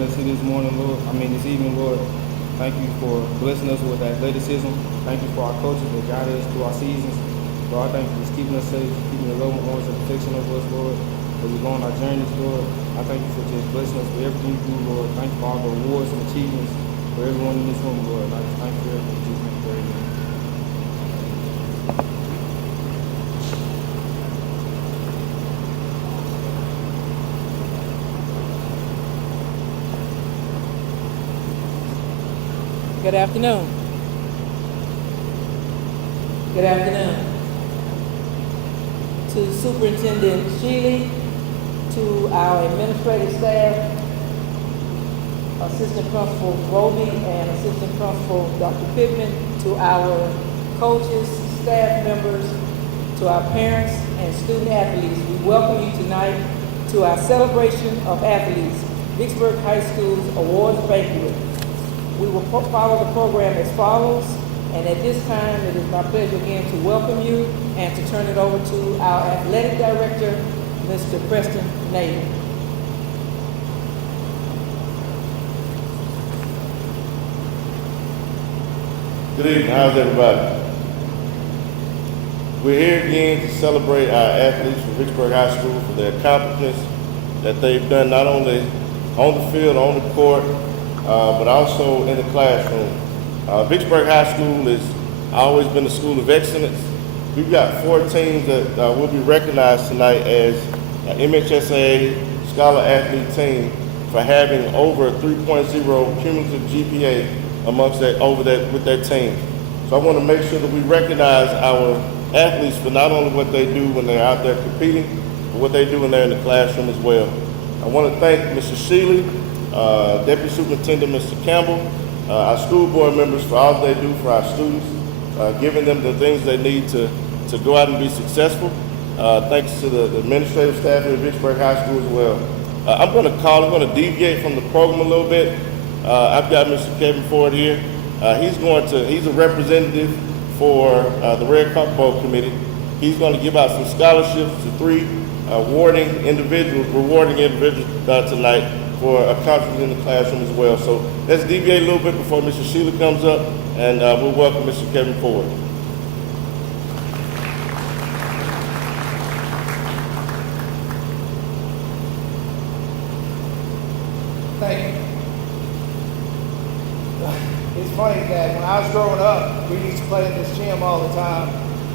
bringing us here this morning, Lord. This evening, Lord. Thank you for blessing us with athleticism. Thank you for our coaches that guided us through our seasons. Lord, I thank you for just keeping us safe, keeping your loving arms of protection over us, Lord. As we go on our journeys, Lord, I thank you for just blessing us with everything you do, Lord. Thank you for all the awards and achievements for everyone in this room, Lord. I just thank you for everything. Jesus' name, amen. Good afternoon. Good afternoon. To Superintendent Shealy, to our administrative staff, Assistant Principal Roby and Assistant Principal Dr. Pittman, to our coaches, staff members, to our parents and student athletes, we welcome you tonight to our celebration of athletes, Vicksburg High School's Awards Banquet. We will follow the program as follows, and at this time, it is my pleasure again to welcome you and to turn it over to our athletic director, Mr. Preston Nader. Good evening, how's everybody? We're here again to celebrate our athletes from Vicksburg High School for their accomplishments that they've done not only on the field, on the court, but also in the classroom. Vicksburg High School has always been a school of excellence. We've got 4 teams that will be recognized tonight as MHSA Scholar Athlete team for having over a 3.0 cumulative GPA with that team. So I want to make sure that we recognize our athletes for not only what they do when they're out there competing, but what they do when they're in the classroom as well. I want to thank Mr. Shealy, Deputy Superintendent Mr. Campbell, our school board members for all they do for our students, giving them the things they need to go out and be successful. Thanks to the administrative staff at Vicksburg High School as well. I'm going to deviate from the program a little bit. I've got Mr. Kevin Ford here. He's a representative for the Red Cup Bowl Committee. He's going to give out some scholarships to 3 rewarding individuals tonight for accomplishments in the classroom as well. So let's deviate a little bit before Mr. Shealy comes up, and we'll welcome Mr. Kevin Ford. Thank you. It's funny that when I was growing up, we used to play in this gym all the time.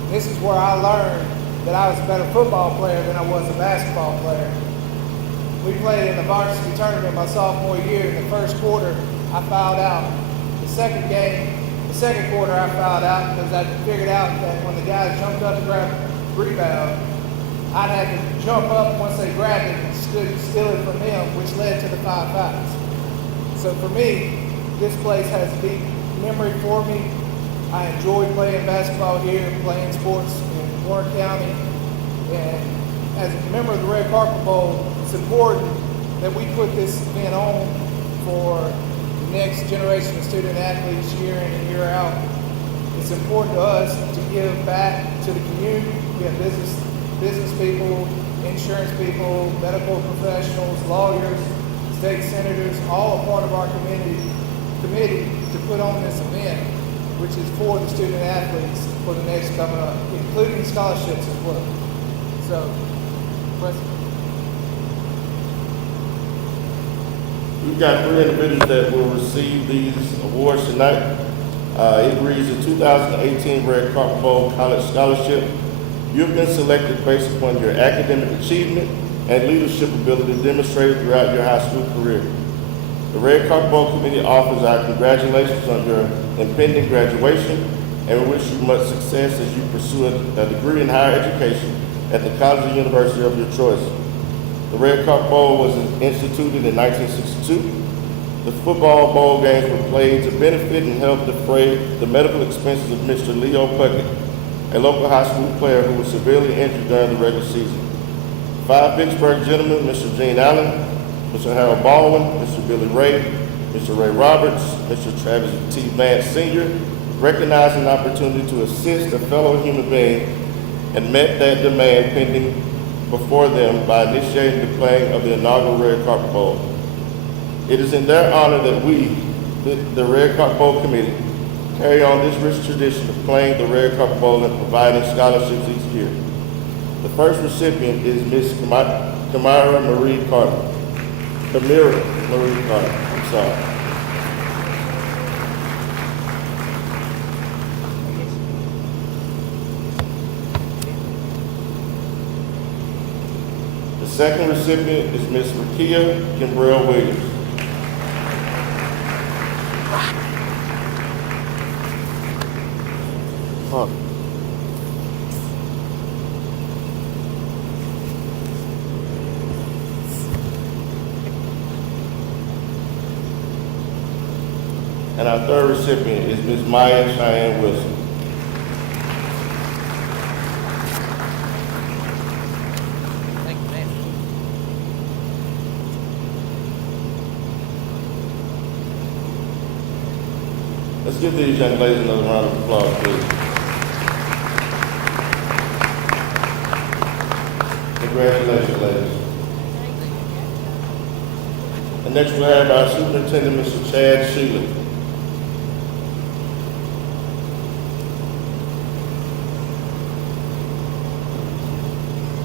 This is where I learned that I was a better football player than I was a basketball player. We played in the varsity tournament my sophomore year. In the first quarter, I fouled out. The second quarter, I fouled out because I figured out that when the guys jumped up to grab the rebound, I'd have to jump up once they grabbed it and steal it from them, which led to the 5 fouls. So for me, this place has a deep memory for me. I enjoy playing basketball here, playing sports in Warren County. And as a member of the Red Carpet Bowl, it's important that we put this event on for the next generation of student athletes year in and year out. It's important to us to give back to the community. We have business people, insurance people, medical professionals, lawyers, state senators, all a part of our committee to put on this event, which is for the student athletes for the next coming up, including scholarships as well. So, President. We've got 3 individuals that will receive these awards tonight. It reads the 2018 Red Carpet Bowl College Scholarship. You've been selected based upon your academic achievement and leadership ability demonstrated throughout your high school career. The Red Carpet Bowl Committee offers our congratulations on your impending graduation, and we wish you much success as you pursue a degree in higher education at the college or university of your choice. The Red Carpet Bowl was instituted in 1962. The football bowl games were played to benefit and help defray the medical expenses of Mr. Leo Puckett, a local high school player who was severely injured during the regular season. 5 Vicksburg gentlemen, Mr. Gene Allen, Mr. Harold Baldwin, Mr. Billy Ray, Mr. Ray Roberts, Mr. Travis T. Vance Sr., recognized an opportunity to assist a fellow human being and met that demand pending before them by initiating the playing of the inaugural Red Carpet Bowl. It is in their honor that we, the Red Carpet Bowl Committee, carry on this rich tradition of playing the Red Carpet Bowl and providing scholarships each year. The first recipient is Miss Kamira Marie Carter. Kamira Marie Carter, I'm sorry. The second recipient is Miss Rakia Kimbrell Williams. Huh. And our third recipient is Ms. Maya Cheyenne Wilson. Thank you, man. Let's give these young ladies another round of applause, please. Congratulations, ladies. And next we have our superintendent, Mr. Chad Shealy.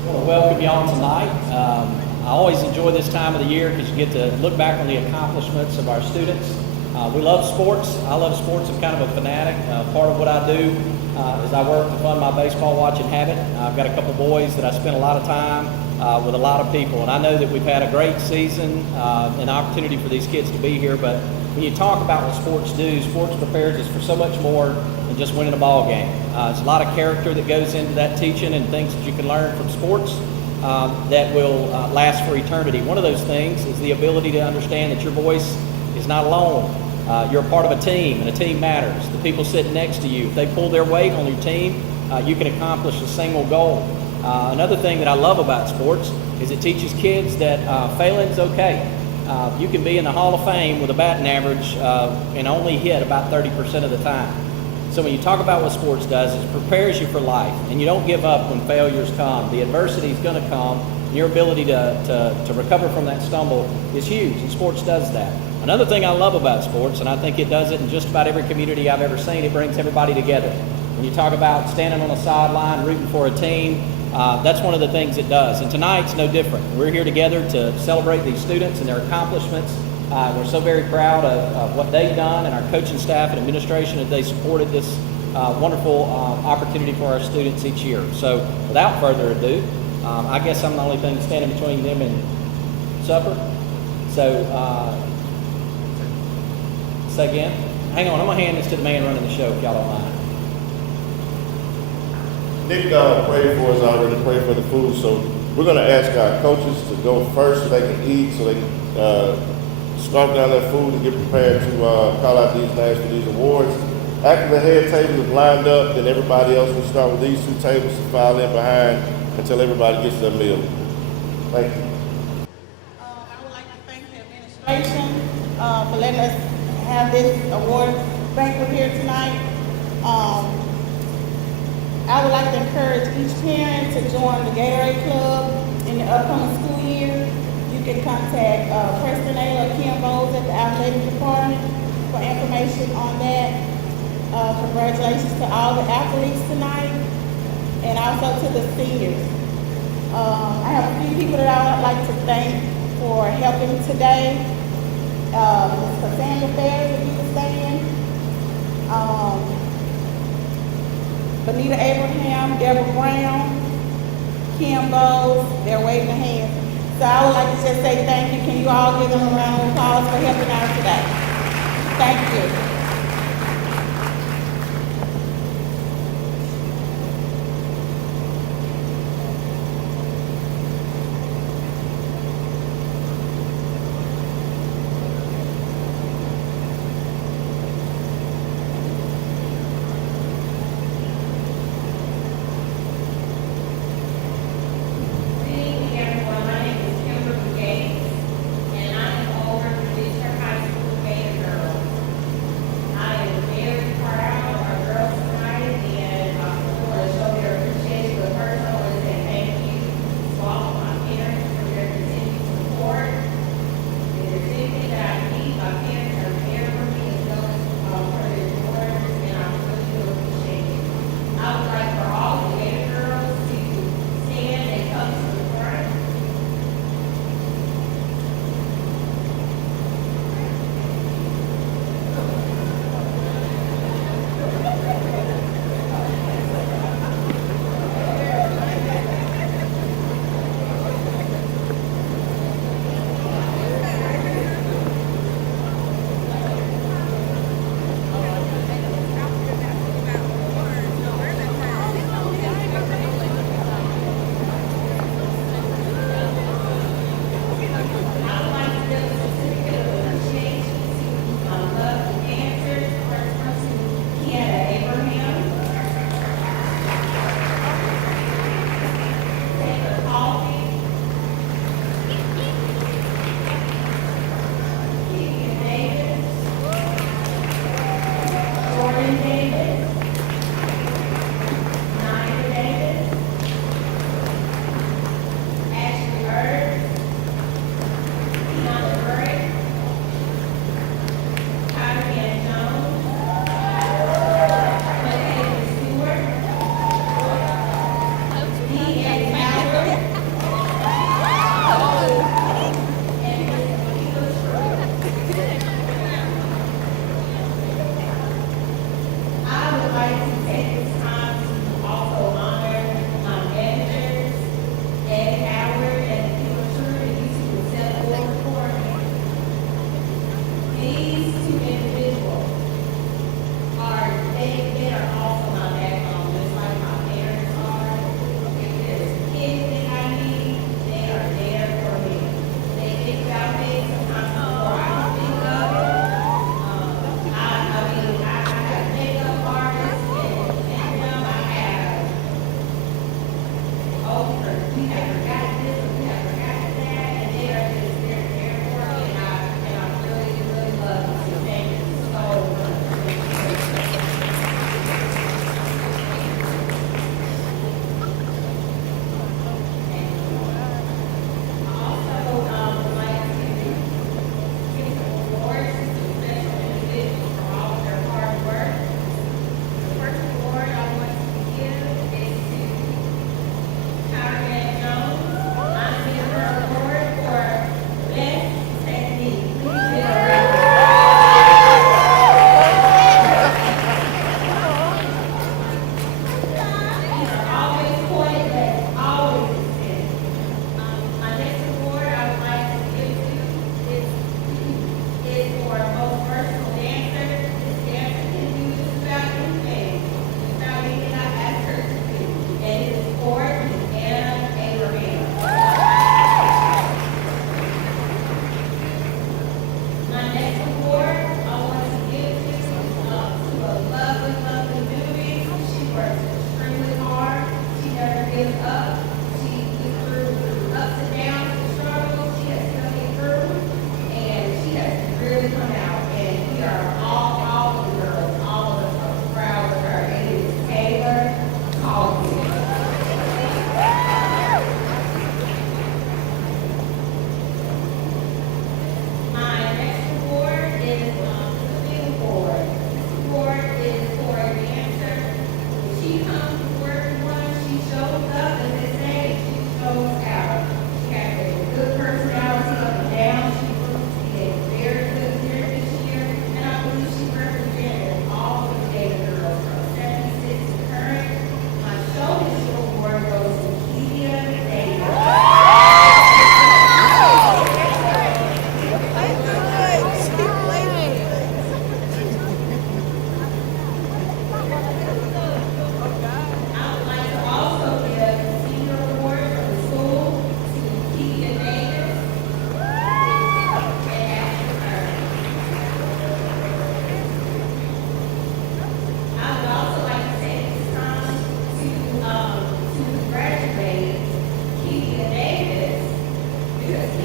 I want to welcome y'all tonight. I always enjoy this time of the year because you get to look back on the accomplishments of our students. We love sports. I love sports. I'm kind of a fanatic. Part of what I do is I work to fund my baseball watching habit. I've got a couple boys that I spend a lot of time with a lot of people, and I know that we've had a great season, an opportunity for these kids to be here. But when you talk about what sports do, sports prepares us for so much more than just winning a ball game. There's a lot of character that goes into that teaching and things that you can learn from sports that will last for eternity. One of those things is the ability to understand that your voice is not alone. You're a part of a team, and a team matters. The people sitting next to you, if they pull their weight on your team, you can accomplish a single goal. Another thing that I love about sports is it teaches kids that failing's okay. You can be in the Hall of Fame with a batting average and only hit about 30% of the time. So when you talk about what sports does, it prepares you for life, and you don't give up when failures come. The adversity is going to come. Your ability to recover from that stumble is huge, and sports does that. Another thing I love about sports, and I think it does it in just about every community I've ever seen, it brings everybody together. When you talk about standing on the sideline, rooting for a team, that's one of the things it does. And tonight's no different. We're here together to celebrate these students and their accomplishments. We're so very proud of what they've done, and our coaching staff and administration that they supported this wonderful opportunity for our students each year. So without further ado, I guess I'm the only thing standing between them and supper. So, say again? Hang on, I'm going to hand this to the man running the show if y'all don't mind. Nick prayed for us already, prayed for the food, so we're going to ask our coaches to go first so they can eat, so they can scarf down their food and get prepared to call out these names for these awards. After the head tables are lined up, then everybody else will start with these two tables to file in behind until everybody gets their meal. Thank you. I would like to thank the administration for letting us have this award banquet here tonight. I would like to encourage each parent to join the Gatorade Club in the upcoming school year. You can contact Preston A. or Kim Bowles at the Athletic Department for information on that. Congratulations to all the athletes tonight and also to the seniors. I have a few people that I would like to thank for helping today. Cassandra Ferry, if you can stand. Benita Abraham, Deborah Brown, Kim Bowles, they're waving their hands. So I would like to just say thank you. Can you all give them a round of applause for helping out today? Thank you.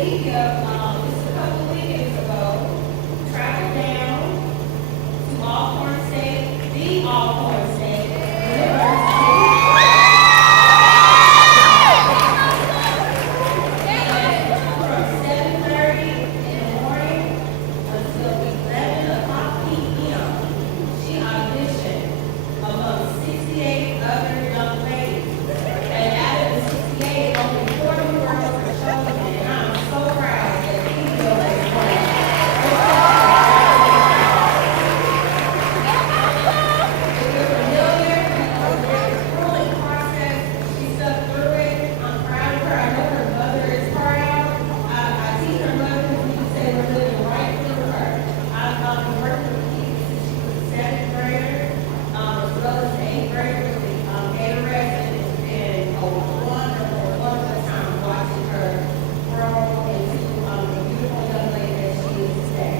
we have, just a couple weekends ago, traveled down to Alcorn State, the Alcorn State University. From 7:30 in the morning until 11 o'clock p.m. She auditioned among 68 other young ladies. And out of the 68, only 40 girls were chosen, and I'm so proud that these girls won. If you're familiar with the ruling process, she stuck through it. I'm proud of her. I know her mother is proud. I see her mother, who you say we're living right through her. I've been working with kids since she was a 7th grader, as well as the 8th grader with the Gatorade, and it's been a wonderful time watching her grow into the beautiful young lady that she is today.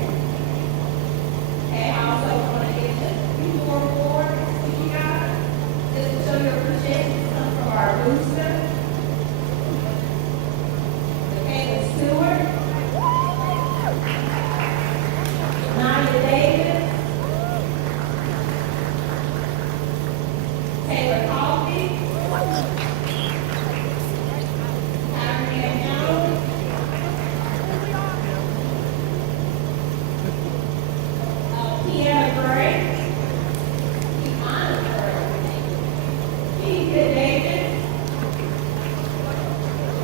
And I also want to give a few more awards to you guys, just to show your appreciation. Come from our booster, Michaela Stewart, Naya Davis, Taylor Coffey, Tyrion Jones, Kiana Gray, Kiana Gray, Keisha Davis,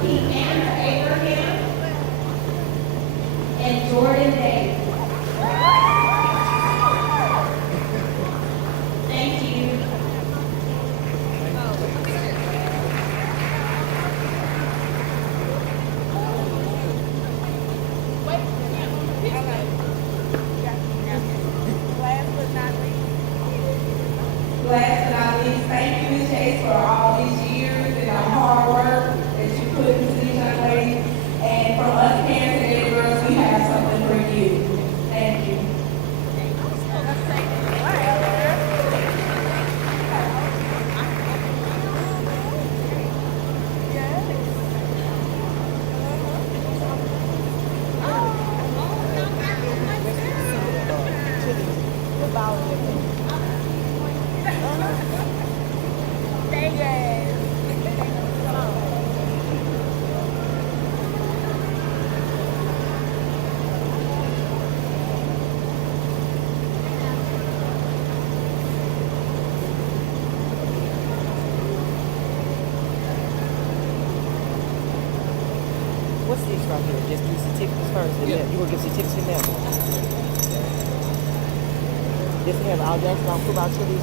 Kiana Abraham, and Jordan Davis. Thank you. Last but not least, thank you, Ms. Chase, for all these years and the hard work that you put into these young ladies. And from us parents and little girls, we have something for you. Thank you. What's this right here? Just do certificates first, and then you will give certificates to them. This here, I'll just football chilies,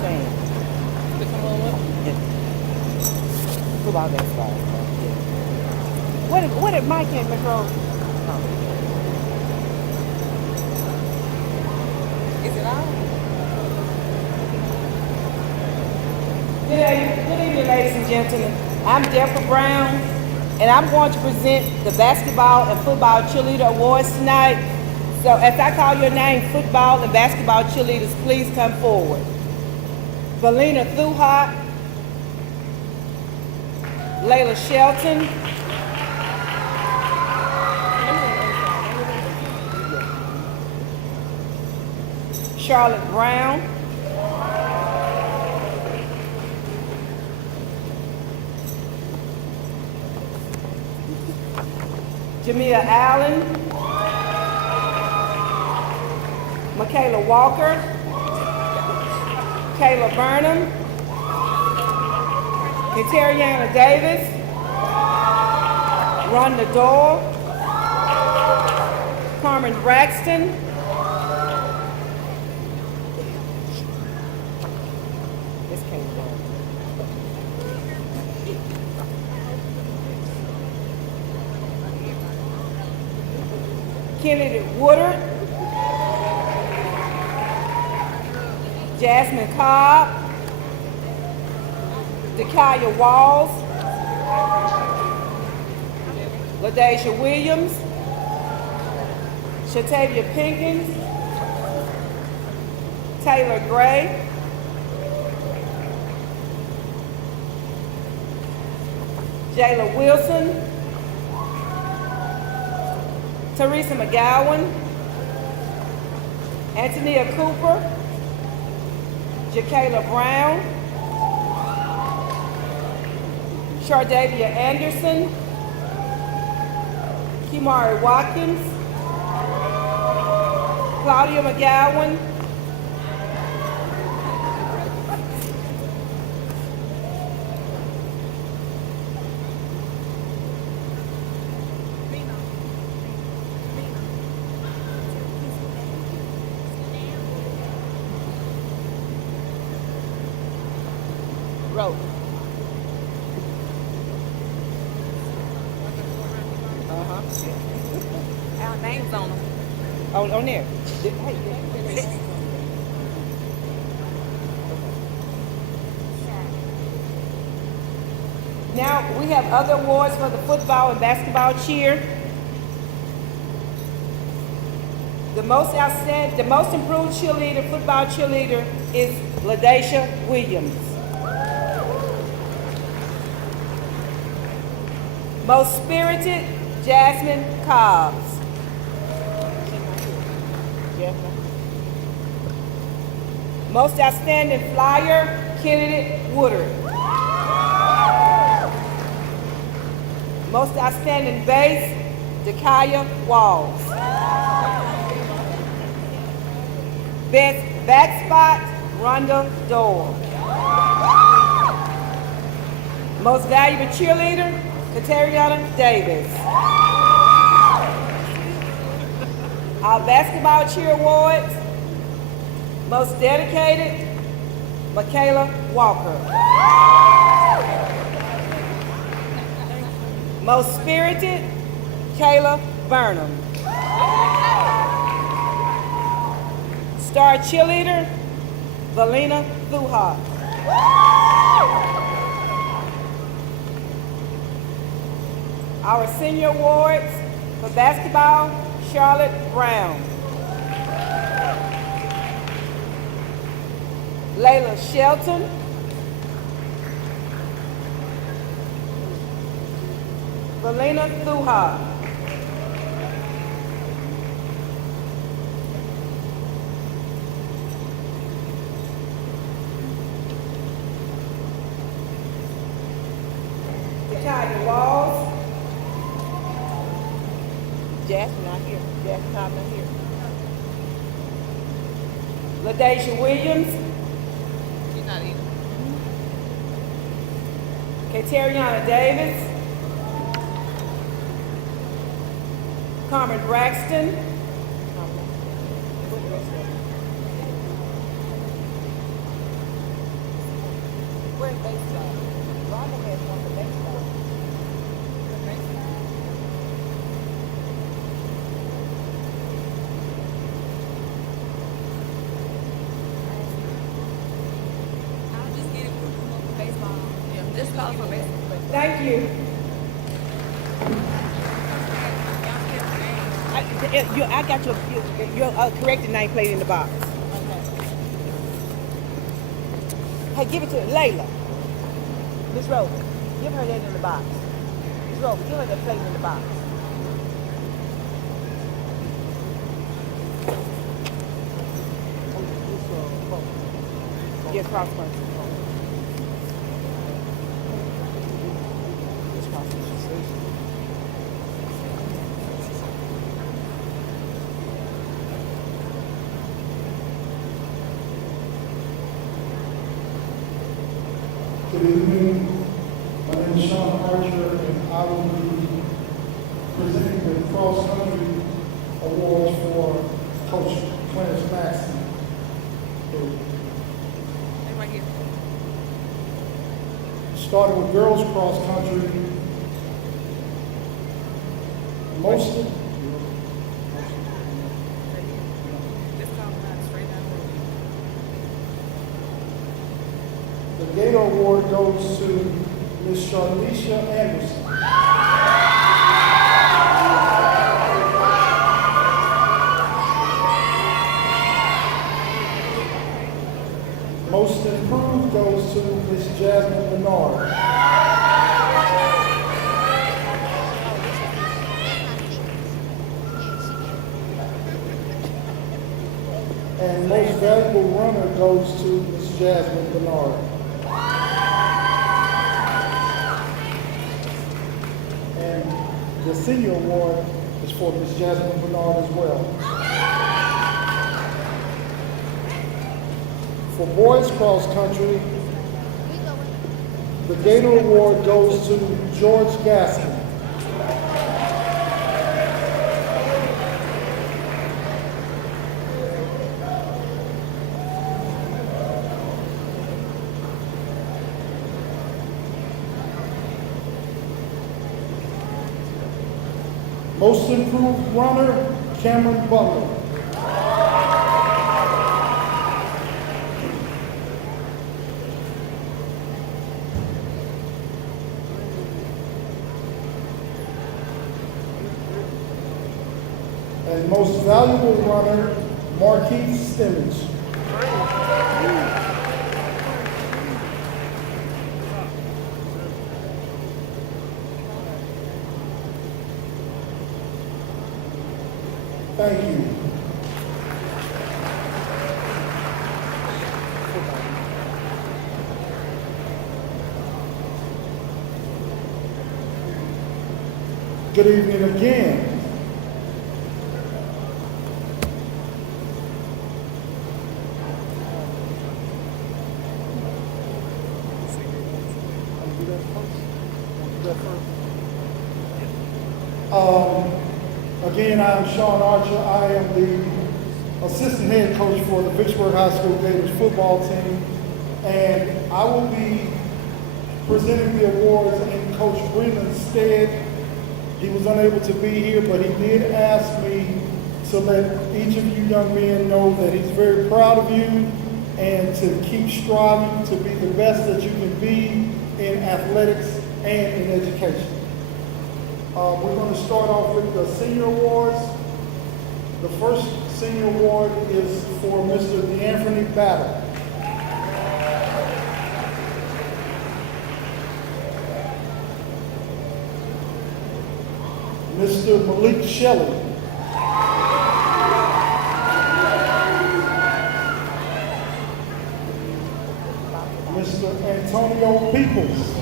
same. Yeah. Football basketball. Yeah. What did Mike and McGraw? Oh. Is it on? Good evening, ladies and gentlemen. I'm Deborah Brown, and I'm going to present the basketball and football cheerleader awards tonight. So if I call your name, football and basketball cheerleaders, please come forward. Valina Thuhot, Layla Shelton, Charlotte Brown, Jamia Allen, Michaela Walker, Kayla Burnham, Kateriana Davis, Rhonda Doyle, Carmen Braxton, this came down. Kennedy Woodard, Jasmine Cobb, Dakaya Walls, LaDasia Williams, Shatavia Pinkins, Taylor Gray, Jayla Wilson, Teresa McGowan, Antonia Cooper, Jakayla Brown, Shardavia Anderson, Kimari Watkins, Claudia McGowan, Road. Our names on them. On there. Now, we have other awards for the football and basketball cheer. The most improved cheerleader, football cheerleader is LaDacia Williams. Most spirited, Jasmine Cobbs. Most outstanding flyer, Kennedy Woodard. Most outstanding bass, Dakaya Walls. Best back spot, Rhonda Doyle. Most valuable cheerleader, Kateriana Davis. Our basketball cheer awards, most dedicated, Michaela Walker. Most spirited, Kayla Burnham. Star cheerleader, Valina Thuha. Our senior awards for basketball, Charlotte Brown. Layla Shelton. Valina Thuha. Dakaya Walls. Jasmine not here. Jasmine not here. LaDacia Williams. She's not either. Kateriana Davis. Carmen Braxton. Where's baseball? Rhonda has one for baseball. I'll just get it for baseball. Yeah, just call it for baseball. Thank you. I got your corrected nameplate in the box. Hey, give it to Layla. Miss Rover, give her that in the box. Miss Rover, give her that plate in the box. Get cross first. Good evening. My name is Sean Archer, and I will be presenting the Cross Country Awards for Coach Clarence Maxson. They're right here. Starting with girls cross country, most Just call them straight down the road. the Gator Award goes to Miss Charlicia Anderson. Most improved goes to Miss Jasmine Bernard. And most valuable runner goes to Ms. Jasmine Bernard. And the senior award is for Ms. Jasmine Bernard as well. For boys cross country, the Gator Award goes to George Gaskin. Most improved runner, Cameron Butler. And most valuable runner, Marquise Stimmage. Thank you. Good evening again. Again, I'm Sean Archer. I am the assistant head coach for the Vicksburg High School Gators football team, and I will be presenting the awards in Coach Breland's stead. He was unable to be here, but he did ask me to let each of you young men know that he's very proud of you and to keep striving to be the best that you can be in athletics and in education. We're going to start off with the senior awards. The first senior award is for Mr. DeAnthony Battle. Mr. Malik Shelley. Mr. Antonio Peoples.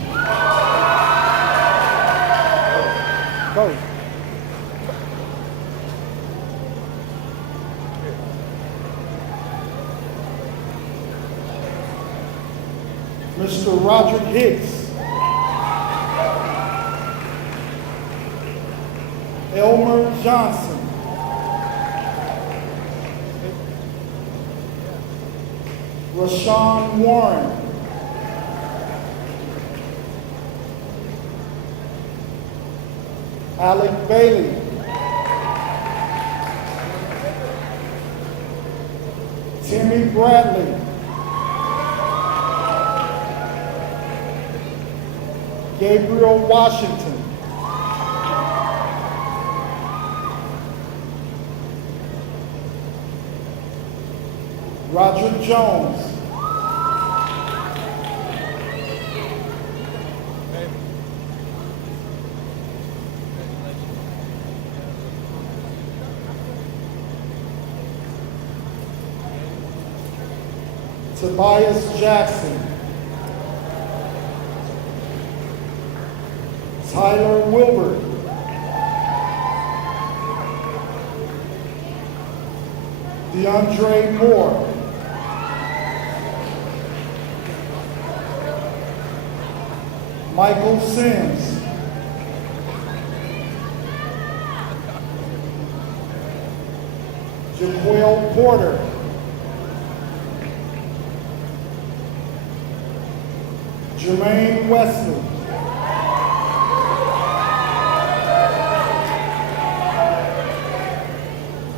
Go. Mr. Roderick Hicks. Elmer Johnson. Rashawn Warren. Alec Bailey. Timmy Bradley. Gabriel Washington. Roger Jones. Tobias Jackson. Tyler Wilbert. DeAndre Moore. Michael Sims. Jaquel Porter. Jermaine Wesley.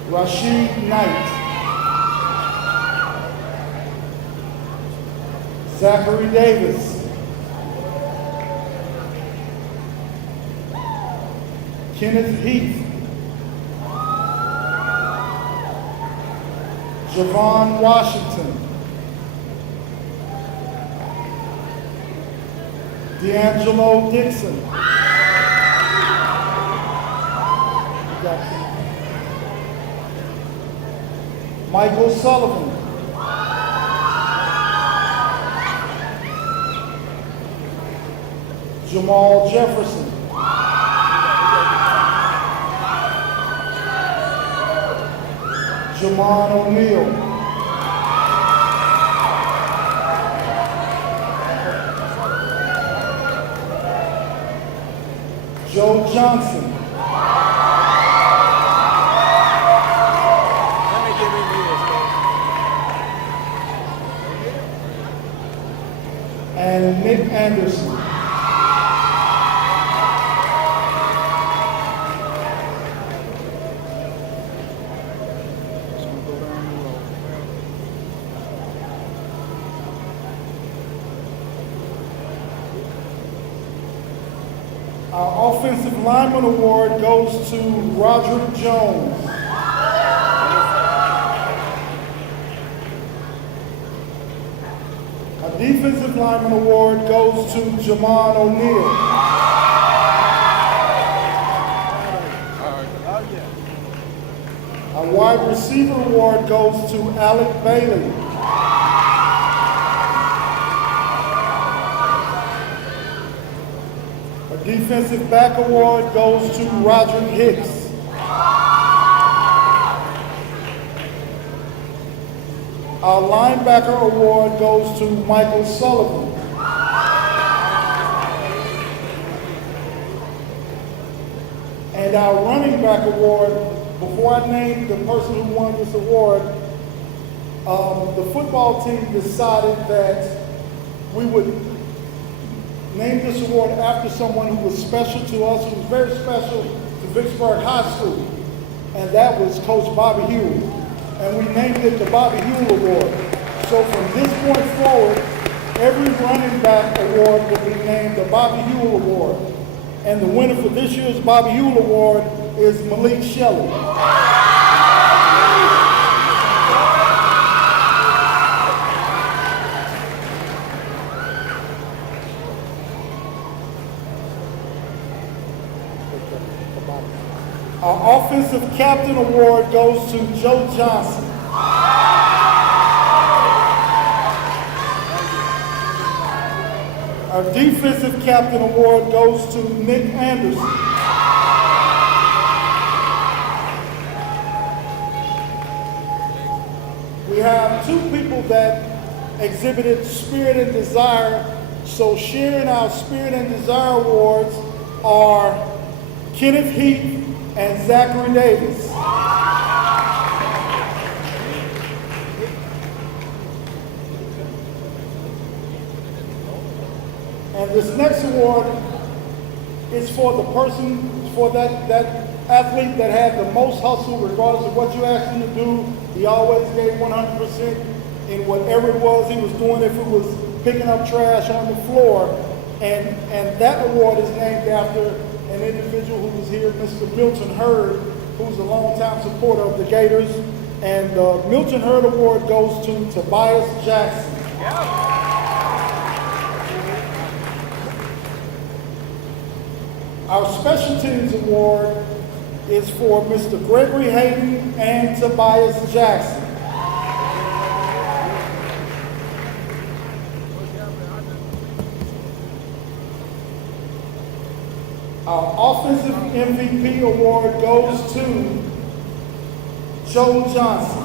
Rashid Knight. Zachary Davis. Kenneth Heath. Javon Washington. D'Angelo Dixon. Michael Sullivan. Jamal Jefferson. Jamon O'Neal. Joe Johnson. And Nick Anderson. Our Offensive Lineman Award goes to Roderick Jones. Our Defensive Lineman Award goes to Jamon O'Neal. Our Wide Receiver Award goes to Alec Bailey. Defensive Back Award goes to Roderick Hicks. Our Linebacker Award goes to Michael Sullivan. And our Running Back Award, before I name the person who won this award, the football team decided that we would name this award after someone who was special to us, who was very special to Vicksburg High School, and that was Coach Bobby Hewell. And we named it the Bobby Hewell Award. So from this point forward, every running back award will be named the Bobby Hewell Award. And the winner for this year's Bobby Hewell Award is Malik Shelley. Our Offensive Captain Award goes to Joe Johnson. Our Defensive Captain Award goes to Nick Anderson. We have two people that exhibited spirit and desire, so sharing our Spirit and Desire Awards are Kenneth Heath and Zachary Davis. And this next award is for the person, for that athlete that had the most hustle, regardless of what you asked him to do. He always gave 100% in whatever it was he was doing, if it was picking up trash on the floor. And that award is named after an individual who was here, Mr. Milton Hurd, who's a longtime supporter of the Gators. And the Milton Hurd Award goes to Tobias Jackson. Our Special Teams Award is for Mr. Gregory Hayden and Tobias Jackson. Our Offensive MVP Award goes to Joe Johnson.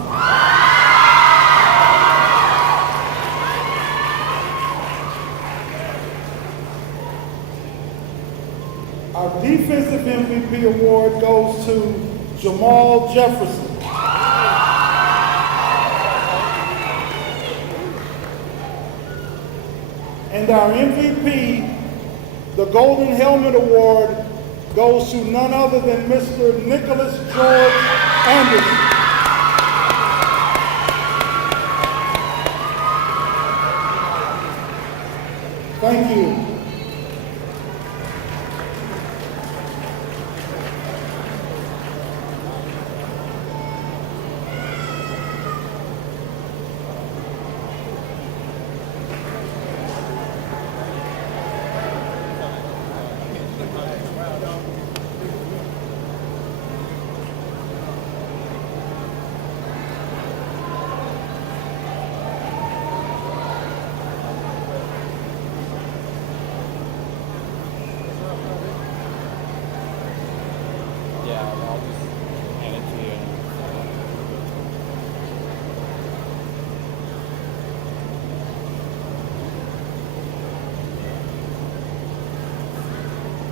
Our Defensive MVP Award goes to Jamal Jefferson. And our MVP, the Golden Helmet Award, goes to none other than Mr. Nicholas George Anderson. Thank you.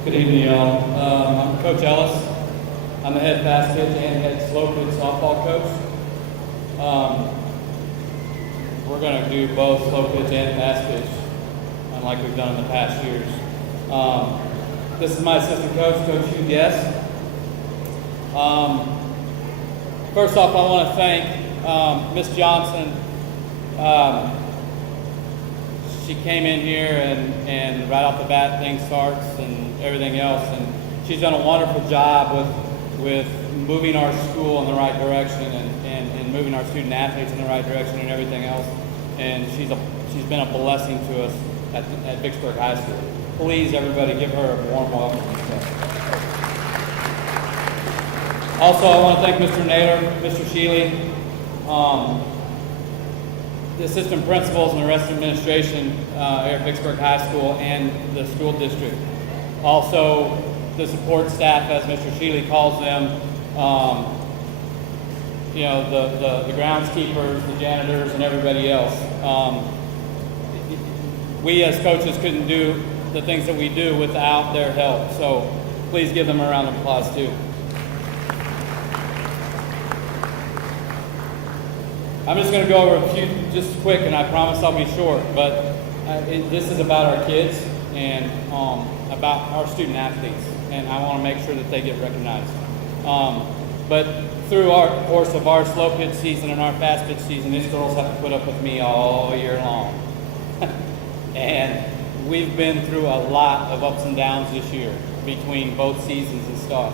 Good evening, y'all. I'm Coach Ellis. I'm the head fast pitch and head slow pitch softball coach. We're going to do both slow pitch and fast pitch, unlike we've done in the past years. This is my assistant coach, Coach Hugh Guest. First off, I want to thank Miss Johnson. She came in here and right off the bat things starts and everything else, and she's done a wonderful job with moving our school in the right direction and moving our student athletes in the right direction and everything else. And she's been a blessing to us at Vicksburg High School. Please, everybody, give her a warm welcome. Also, I want to thank Mr. Naylor, Mr. Shealy, the assistant principals and the rest of the administration here at Vicksburg High School and the school district. Also, the support staff, as Mr. Shealy calls them, you know, the groundskeepers, the janitors, and everybody else. We as coaches couldn't do the things that we do without their help, so please give them a round of applause too. I'm just going to go over a few just quick, and I promise I'll be short, but this is about our kids and about our student athletes, and I want to make sure that they get recognized. But through our course of our slow pitch season and our fast pitch season, these girls have to put up with me all year long. And we've been through a lot of ups and downs this year between both seasons and stuff.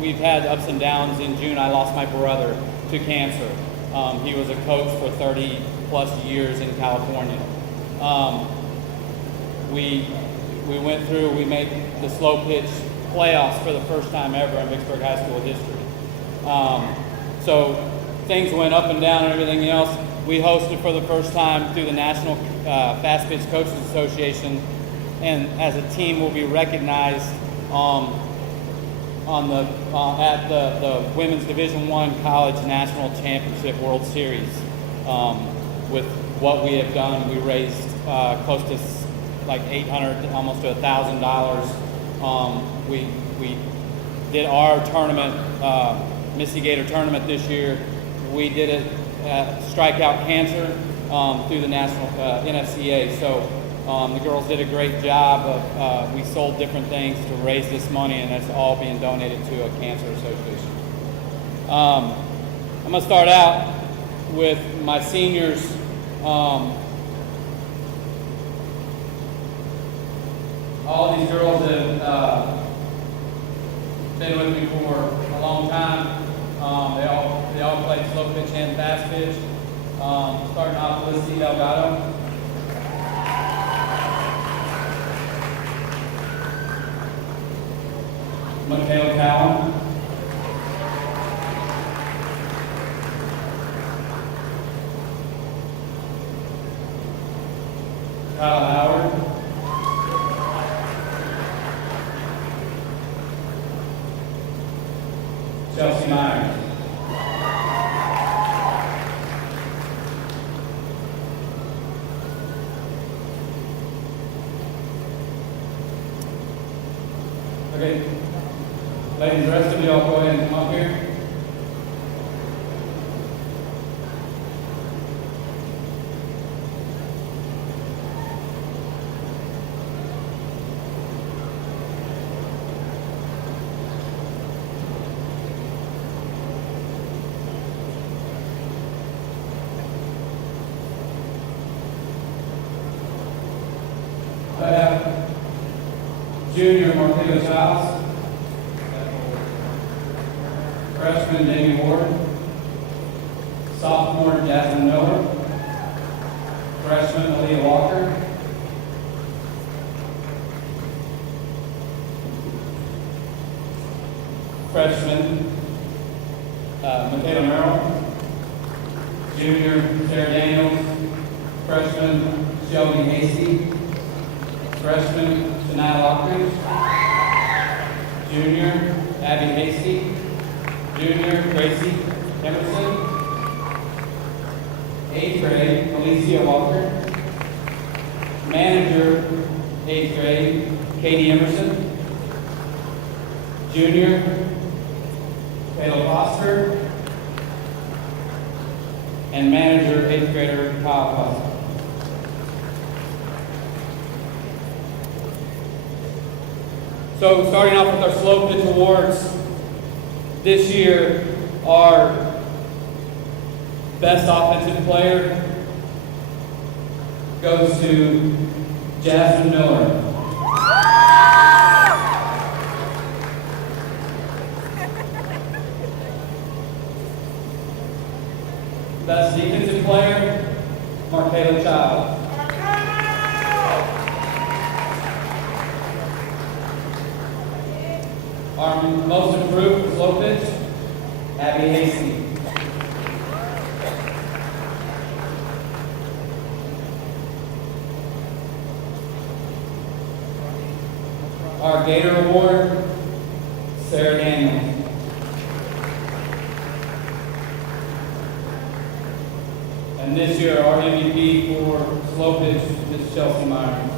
We've had ups and downs. In June, I lost my brother to cancer. He was a coach for 30 plus years in California. We went through, we made the slow pitch playoffs for the first time ever in Vicksburg High School history. So things went up and down and everything else. We hosted for the first time through the National Fast Pitch Coaches Association, and as a team we'll be recognized at the Women's Division I College National Championship World Series. With what we have done, we raised close to like $800, almost to $1,000. We did our tournament, Missy Gator tournament this year. We did it at Strikeout Cancer through the National NFCA. So the girls did a great job of, we sold different things to raise this money, and that's all being donated to a cancer association. I'm going to start out with my seniors. All these girls have been with me for a long time. They all played slow pitch and fast pitch. Starting off with Lucy Delgado. Michaela Cowan. Kyle Howard. Chelsea Myers. Okay. Ladies, the rest of y'all go ahead and come up here. I have junior Martha Childs. Freshman Jamie Ward, sophomore Jasmine Miller, freshman Aaliyah Walker, freshman Michaela Merrill, junior Sarah Daniels, freshman Shelby Hasty, freshman Shania Lockridge, junior Abby Hasty, junior Gracie Emerson, 8th grade Alicia Walker, manager 8th grade Katie Emerson, junior, Caleb Foster, and manager, 8th grader, Kyle Foster. So starting off with our slow pitch awards, this year, our best offensive player goes to Jasmine Miller. Best defensive player, Markayla Child. Our most improved slow pitch, Abby Hasty. Our Gator Award, Sarah Daniels. And this year, our MVP for slow pitch is Chelsea Myers.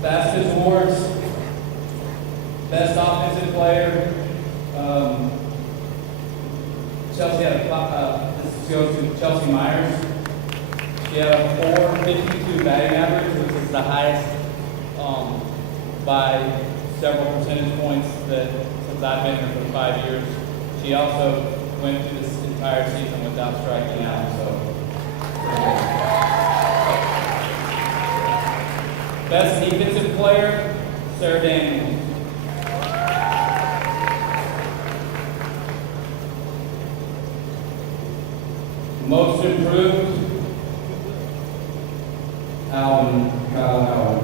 Fastest awards, best offensive player. Chelsea had this goes to Chelsea Myers. She had a 4.52 batting average, which is the highest by several percentage points that since I've been here for 5 years. She also went through this entire season without striking out. So, best defensive player, Sarah Daniels. Most improved, Kyle Howard.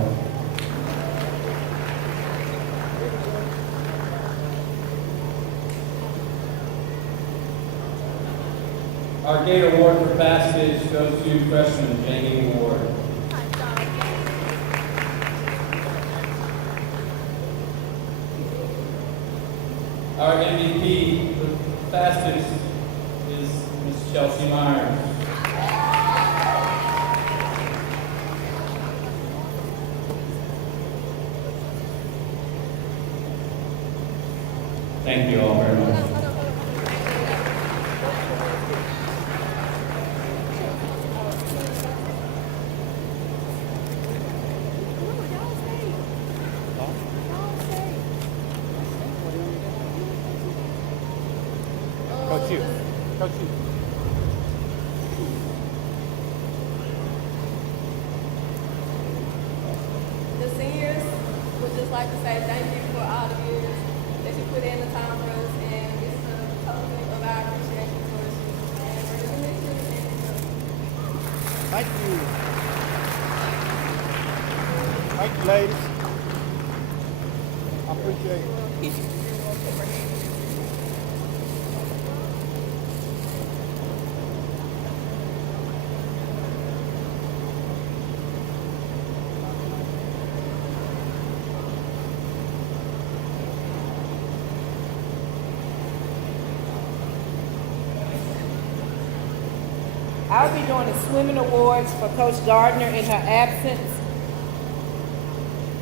Our Gator Award for passage goes to freshman Jamie Ward. Our MVP for fastest is Ms. Chelsea Myers. Thank you all very much. Coach you. Coach you. The seniors would just like to say thank you for all the years that you put in the time for us, and it's a token of our appreciation towards you. And we're going to miss you and Thank you. Thank you, ladies. I appreciate it. I'll be doing the swimming awards for Coach Gardner in her absence.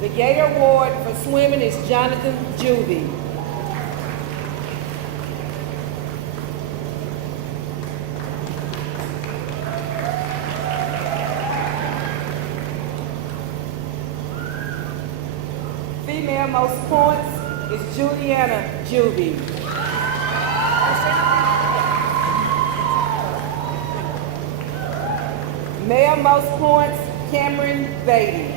The Gator Award for swimming is Jonathan Juvie. Female most points is Juliana Juvie. Male most points, Cameron Beatty.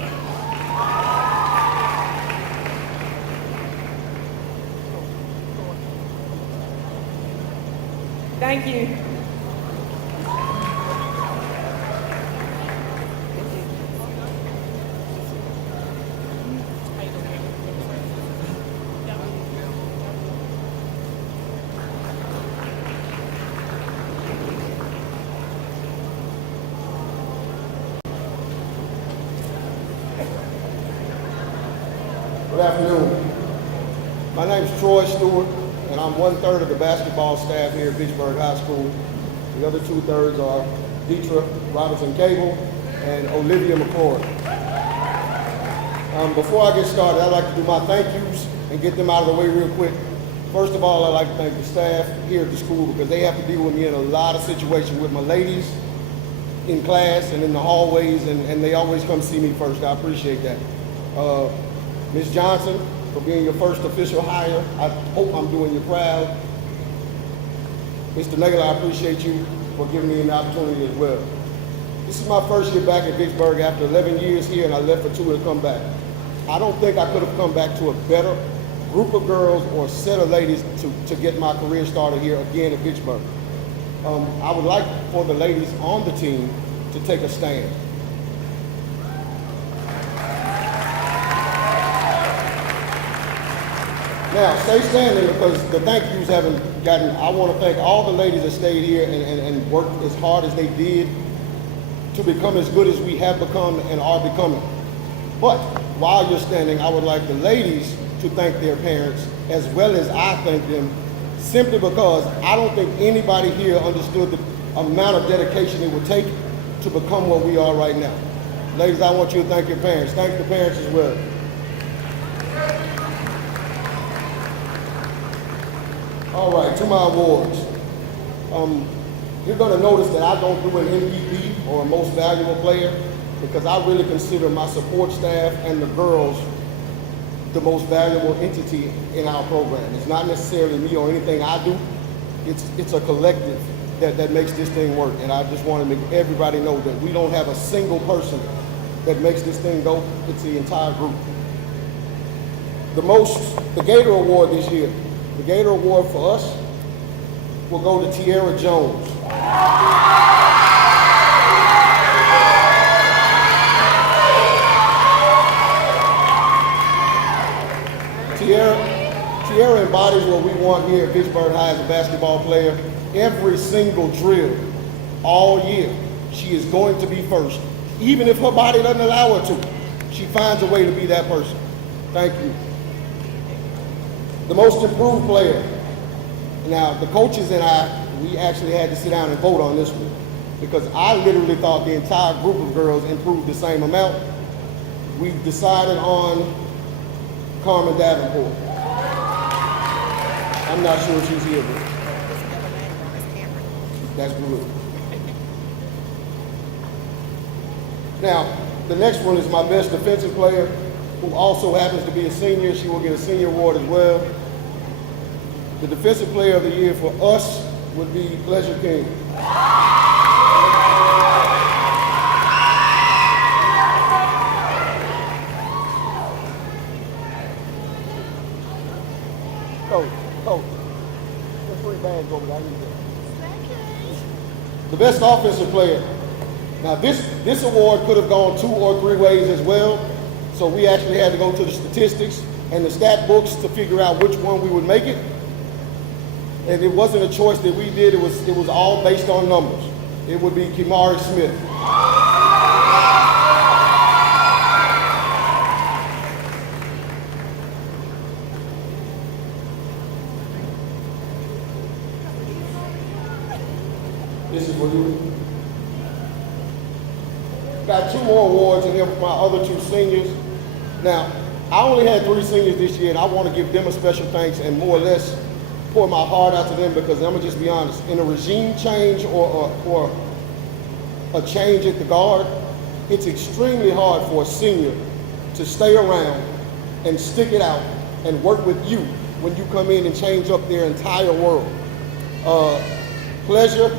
Thank you. Good afternoon. My name is Troy Stewart, and I'm 1/3 of the basketball staff here at Vicksburg High School. The other 2/3 are Deetra Robinson-Cable, and Olivia McCord. Before I get started, I'd like to do my thank yous and get them out of the way real quick. First of all, I'd like to thank the staff here at the school because they have to deal with me in a lot of situations with my ladies in class and in the hallways, and they always come see me first. I appreciate that. Ms. Johnson, for being your first official hire. I hope I'm doing you proud. Mr. Nagel, I appreciate you for giving me an opportunity as well. This is my first year back at Vicksburg after 11 years here, and I left for 2 to come back. I don't think I could have come back to a better group of girls or set of ladies to get my career started here again at Vicksburg. I would like for the ladies on the team to take a stand. Now, stay standing because the thank yous haven't gotten. I want to thank all the ladies that stayed here and worked as hard as they did to become as good as we have become and are becoming. But while you're standing, I would like the ladies to thank their parents as well as I thank them, simply because I don't think anybody here understood the amount of dedication it would take to become what we are right now. Ladies, I want you to thank your parents. Thank the parents as well. All right, to my awards. You're going to notice that I don't do an MVP or a most valuable player because I really consider my support staff and the girls the most valuable entity in our program. It's not necessarily me or anything I do. It's a collective that makes this thing work. And I just want to make everybody know that we don't have a single person that makes this thing go. It's the entire group. The Gator Award this year, the Gator Award for us will go to Tiara Jones. Tiara embodies what we want here at Vicksburg High as a basketball player. Every single drill, all year, she is going to be first. Even if her body doesn't allow her to, she finds a way to be that person. Thank you. The most improved player. Now, the coaches and I, we actually had to sit down and vote on this one because I literally thought the entire group of girls improved the same amount. We decided on Carmen Davenport. I'm not sure if she's here, but that's good. Now, the next one is my best defensive player, who also happens to be a senior. She will get a senior award as well. The defensive player of the year for us would be Pleasure King. Coach, the 3 bags over there. The best offensive player. Now this award could have gone 2 or 3 ways as well. So we actually had to go to the statistics and the stat books to figure out which one we would make it. And it wasn't a choice that we did, it was all based on numbers. It would be Kimari Smith. This is for you. Got 2 more awards in here for my other 2 seniors. Now, I only had 3 seniors this year, and I want to give them a special thanks and more or less pour my heart out to them because I'm gonna just be honest. In a regime change or a change at the guard, it's extremely hard for a senior to stay around and stick it out and work with you when you come in and change up their entire world. Pleasure,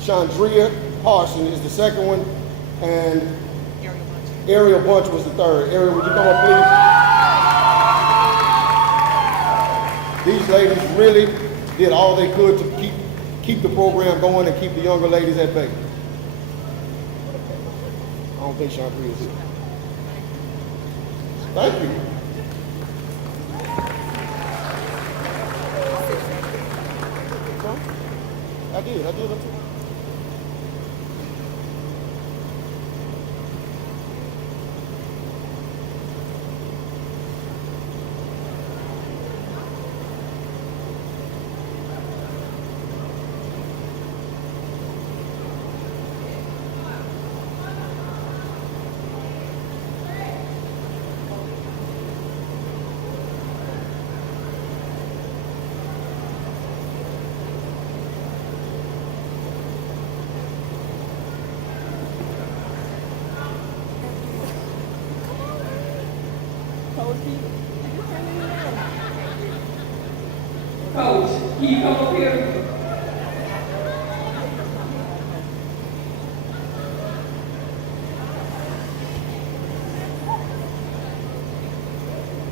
Chandria Parson is the second one, and Ariel Bunch was the third. Ariel, would you come up, please? These ladies really did all they could to keep the program going and keep the younger ladies at bay. I don't think Chandria is here. Thank you. I did that too. Coach, can you come up here?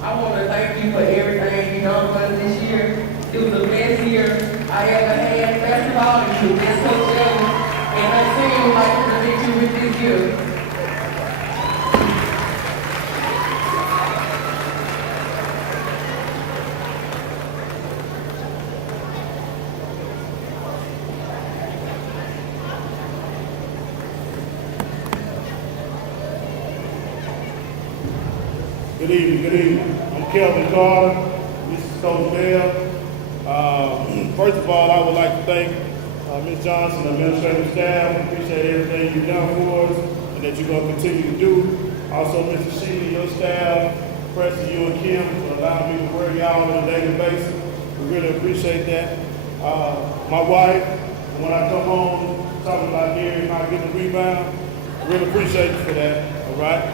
I want to thank you for everything you done for us this year. It was the best year I ever had basketball, and you were the best coach ever. And her team would like to present you with this year. Good evening, good evening. I'm Kelvin Carter. This is Coach Bell. First of all, I would like to thank Ms. Johnson, the administrative staff. We appreciate everything you've done for us and that you're going to continue to do. Also, Mr. Sheely, your staff, Preston, you and Kim, for allowing me to work y'all on a daily basis. We really appreciate that. My wife, when I come home, talking about Gary not getting a rebound, really appreciate you for that, all right?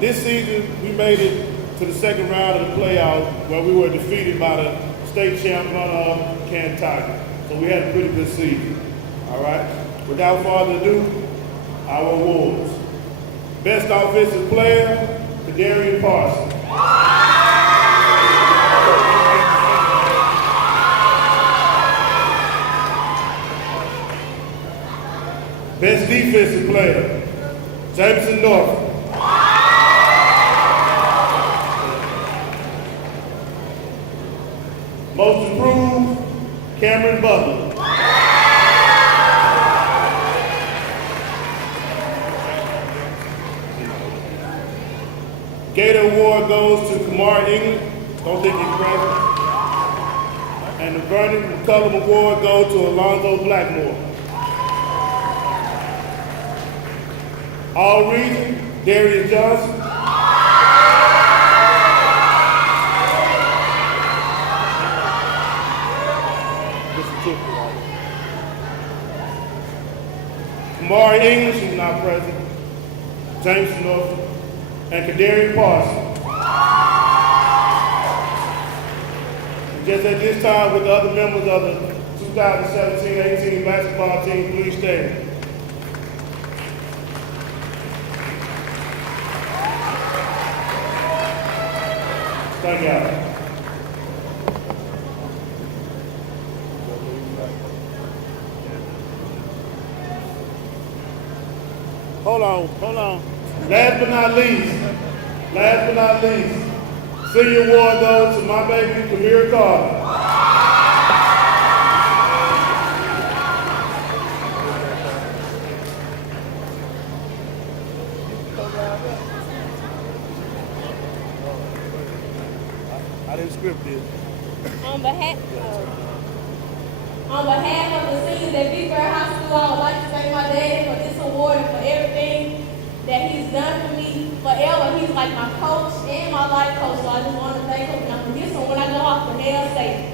This season, we made it to the second round of the playoffs where we were defeated by the state champion of Kentucky. So we had a pretty good season, all right? Without further ado, our awards. Best offensive player, Kadarian Parsons. Best defensive player, Jameson Norfolk. Most improved, Cameron Butler. Gator Award goes to Kamar England. Don't think he's present. And the Vernon McCullum Award goes to Alonzo Blackmore. All region, Darius Johnson. Kamari English is not present. James Norfolk and Kadarian Parsons. And just at this time, with the other members of the 2017-18 basketball team, please stand. Thank y'all. Hold on. Last but not least, senior award goes to my baby, Kamira Carter. I didn't script this. On behalf of the seniors at Vicksburg High School, I would like to thank my daddy for this award and for everything that he's done for me forever. He's like my coach and my life coach, so I just want to thank him. And I'm going to get some when I go off for nail safety.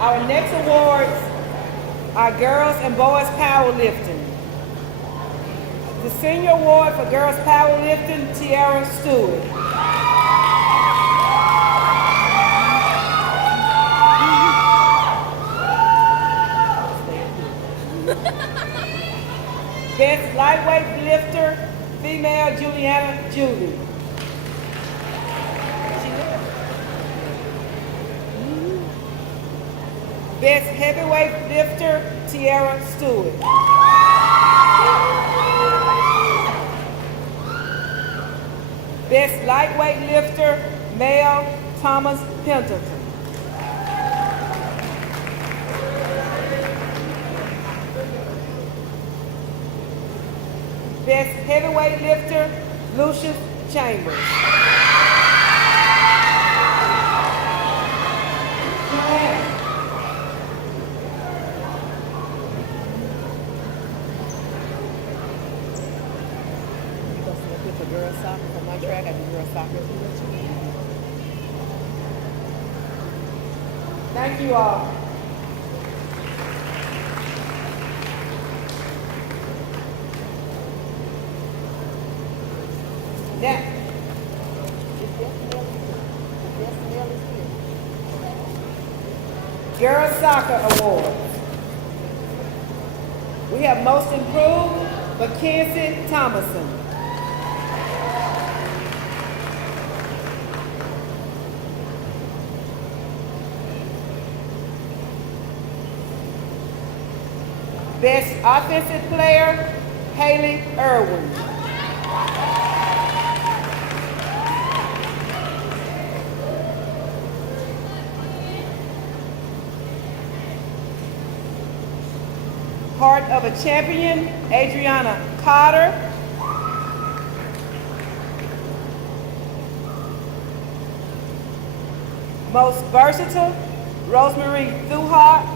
Our next awards are girls and boys powerlifting. The senior award for girls powerlifting, Tiara Stewart. Best lightweight lifter, female, Juliana Judy. Best heavyweight lifter, Tiara Stewart. Best lightweight lifter, male, Thomas Pendleton. Best heavyweight lifter, Lucius Chambers. girls soccer. For my track, I do girls soccer. Thank you all. Now, Girls Soccer Award. We have Most Improved, Mackenzie Thomason. Best Offensive Player, Haley Irwin. Heart of a Champion, Adriana Carter. Most Versatile, Rosemary Thuhart.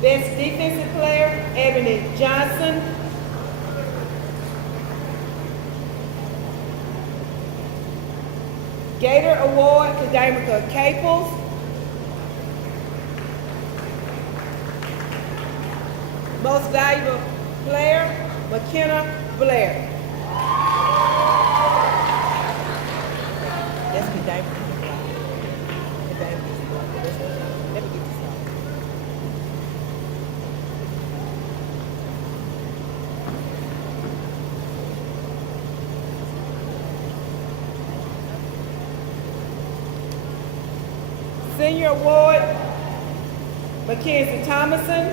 Best Defensive Player, Ebony Johnson. Gator Award, Kadamika Caples. Most Valuable Player, McKenna Blair. That's Kadamika. Let me get this out. Senior Award, Mackenzie Thomason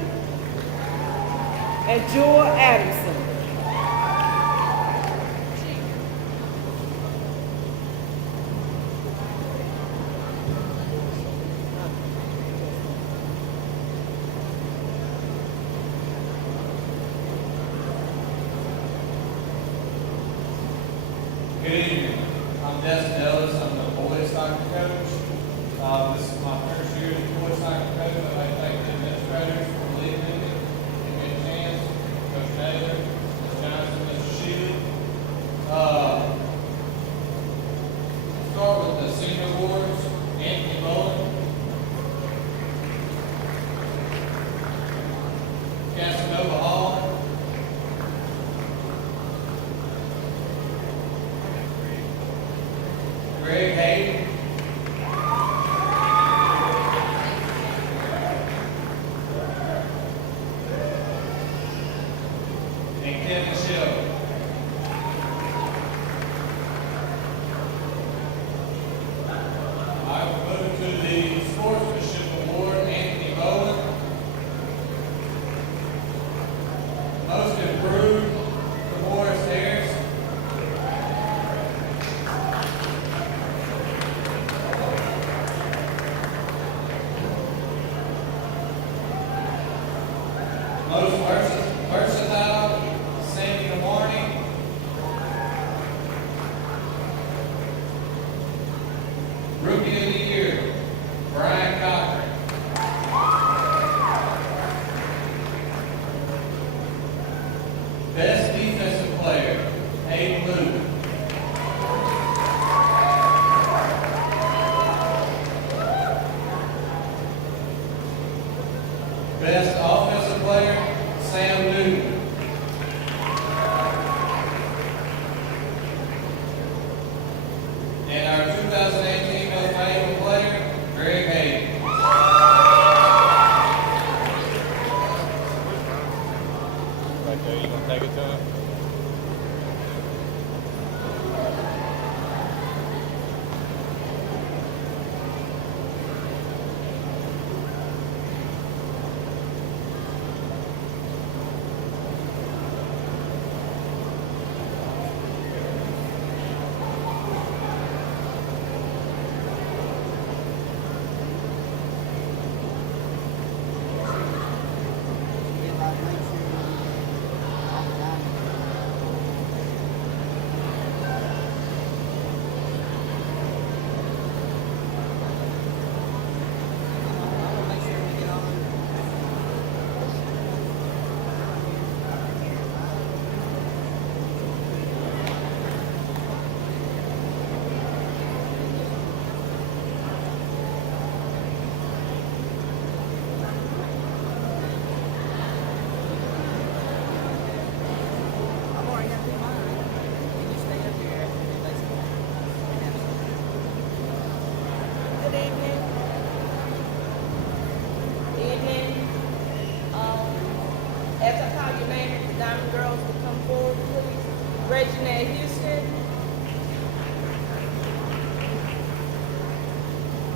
and Jewel Adamson. Good evening. I'm Destin Ellis. I'm the boys soccer coach. This is my first year as boys soccer coach. I'd like to thank the administrators for leading me and good chance. Coach Taylor, Ms. Johnson, Mr. Shealy. Start with the senior awards. Anthony Bowen, Casanova Hall, Greg Hayden, and Kevin Shell. I will move to the Sportsmanship Award, Anthony Bowen. Most Improved, DeMorris Harris. Most versatile, Sandy Lamarney. Rookie of the Year, Brian Cochran. Best Defensive Player, Aiden Luke. Best Offensive Player, Sam Newton. And our 2018 Most Valuable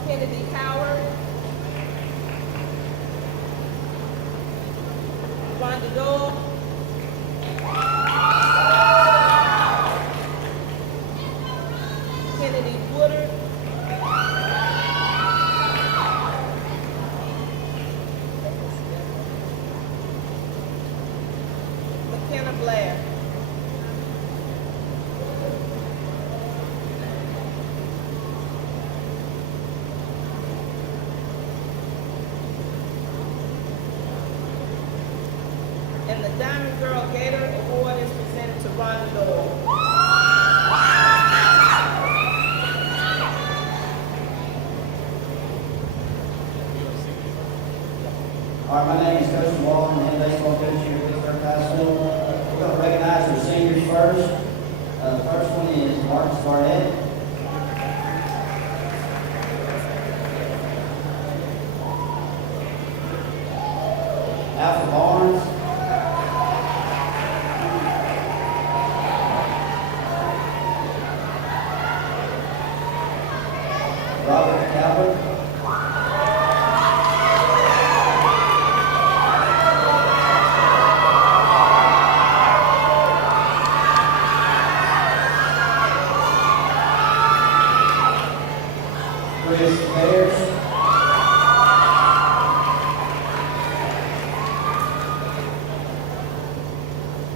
Kennedy Howard, Rhonda Dole, Kennedy Woodard, McKenna Blair. And the Diamond Girl Gator Award is presented to Rhonda Dole. All right, my name is Coach Walton, head baseball coach here at Vicksburg High School. We're going to recognize our seniors first. The first one is Marcus Barnett. Alpha Barnes. Robert Calvert. Chris Bears.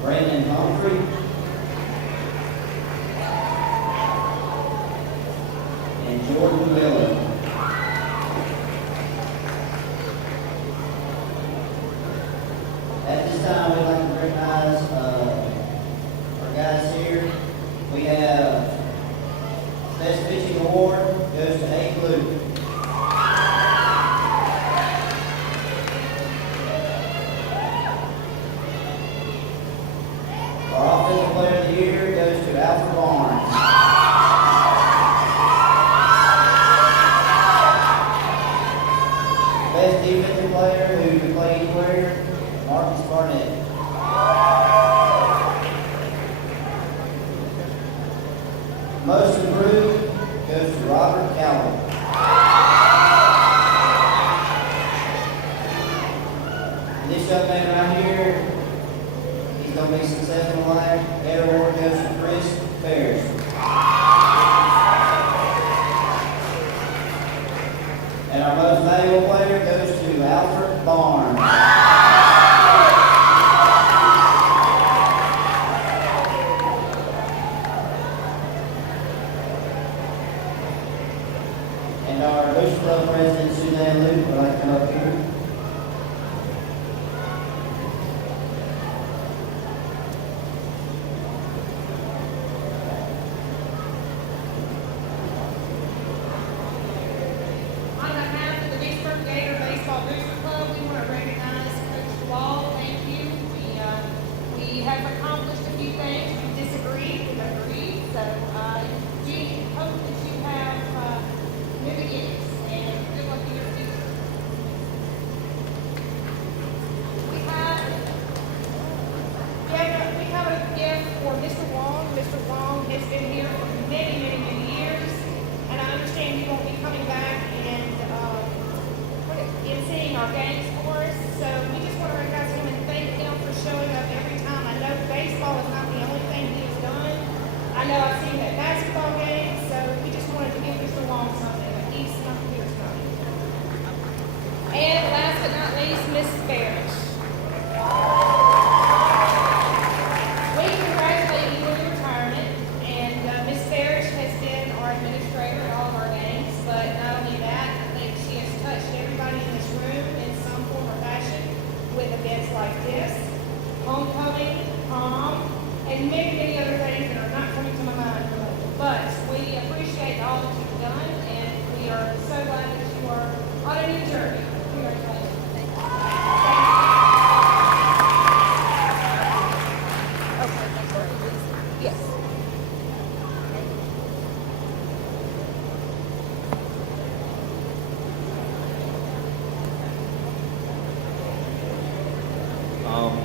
Brandon Humphrey. And Jordan Miller. At this time, we'd like to recognize our guys here. We have Best Pitching Award goes to A. Blue. Our Offensive Player of the Year goes to Alfred Barnes. Best Defensive Player who can play anywhere, Marcus Barnett. Most improved goes to Robert Calvert. This young man right here, he's going to be successful in life. That award goes to Chris Ferris. And our most valuable player goes to Alfred Barnes. And our Booster Club President, Suzanne Luke, would like to come up here. On behalf of the Vicksburg Gator Baseball Booster Club, we want to recognize Coach Wall. Thank you. We have accomplished a few things. We disagreed, we've agreed. So, we hope that you have new beginnings and good luck in your future. We have a gift for Mr. Wong. Mr. Wong has been here for many, many, many years, and I understand you won't be coming back and seeing our games for us. So we just want to recognize him and thank him for showing up every time. I know baseball is not the only thing he has done. I know I've seen that basketball game, so we just wanted to give Mr. Wong something, but he's not here tonight. And last but not least, Miss Parrish. We congratulate you on your retirement, and Miss Parrish has been our administrator at all of our games, but not only that, I think she has touched everybody in this room in some form or fashion with events like this, homecoming, prom, and many, many other things that are not coming to my mind. But we appreciate all that you've done, and we are so glad that you are on a new journey. Congratulations. Yes.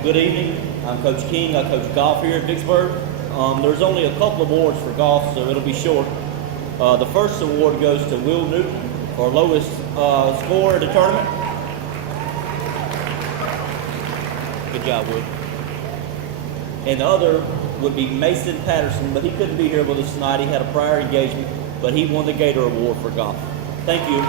Good evening. I'm Coach King. I coach golf here at Vicksburg. There's only a couple of awards for golf, so it'll be short. The first award goes to Will Newton for lowest score at the tournament. Good job, Wood. And the other would be Mason Patterson, but he couldn't be here with us tonight. He had a prior engagement, but he won the Gator Award for golf. Thank you.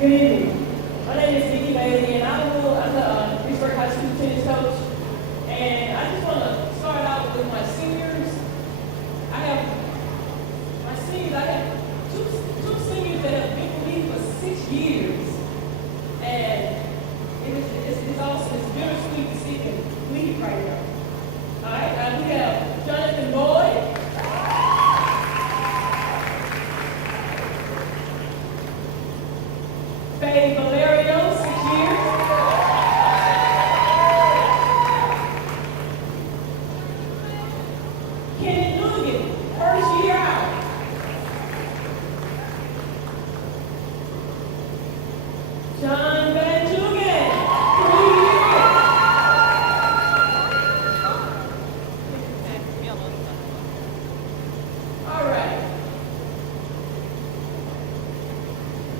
Good evening. My name is Nikki Bailey, and I'm the Vicksburg High School tennis coach. And I just want to start out with my seniors. I have two seniors that have been with me for 6 years. And it's awesome. It's bittersweet to see them leave right now. All right, we have Jonathan Boyd. Faye Valerio, 6 years. Kenneth Nugent, first year out. John Van Jugen, 3 years. All right.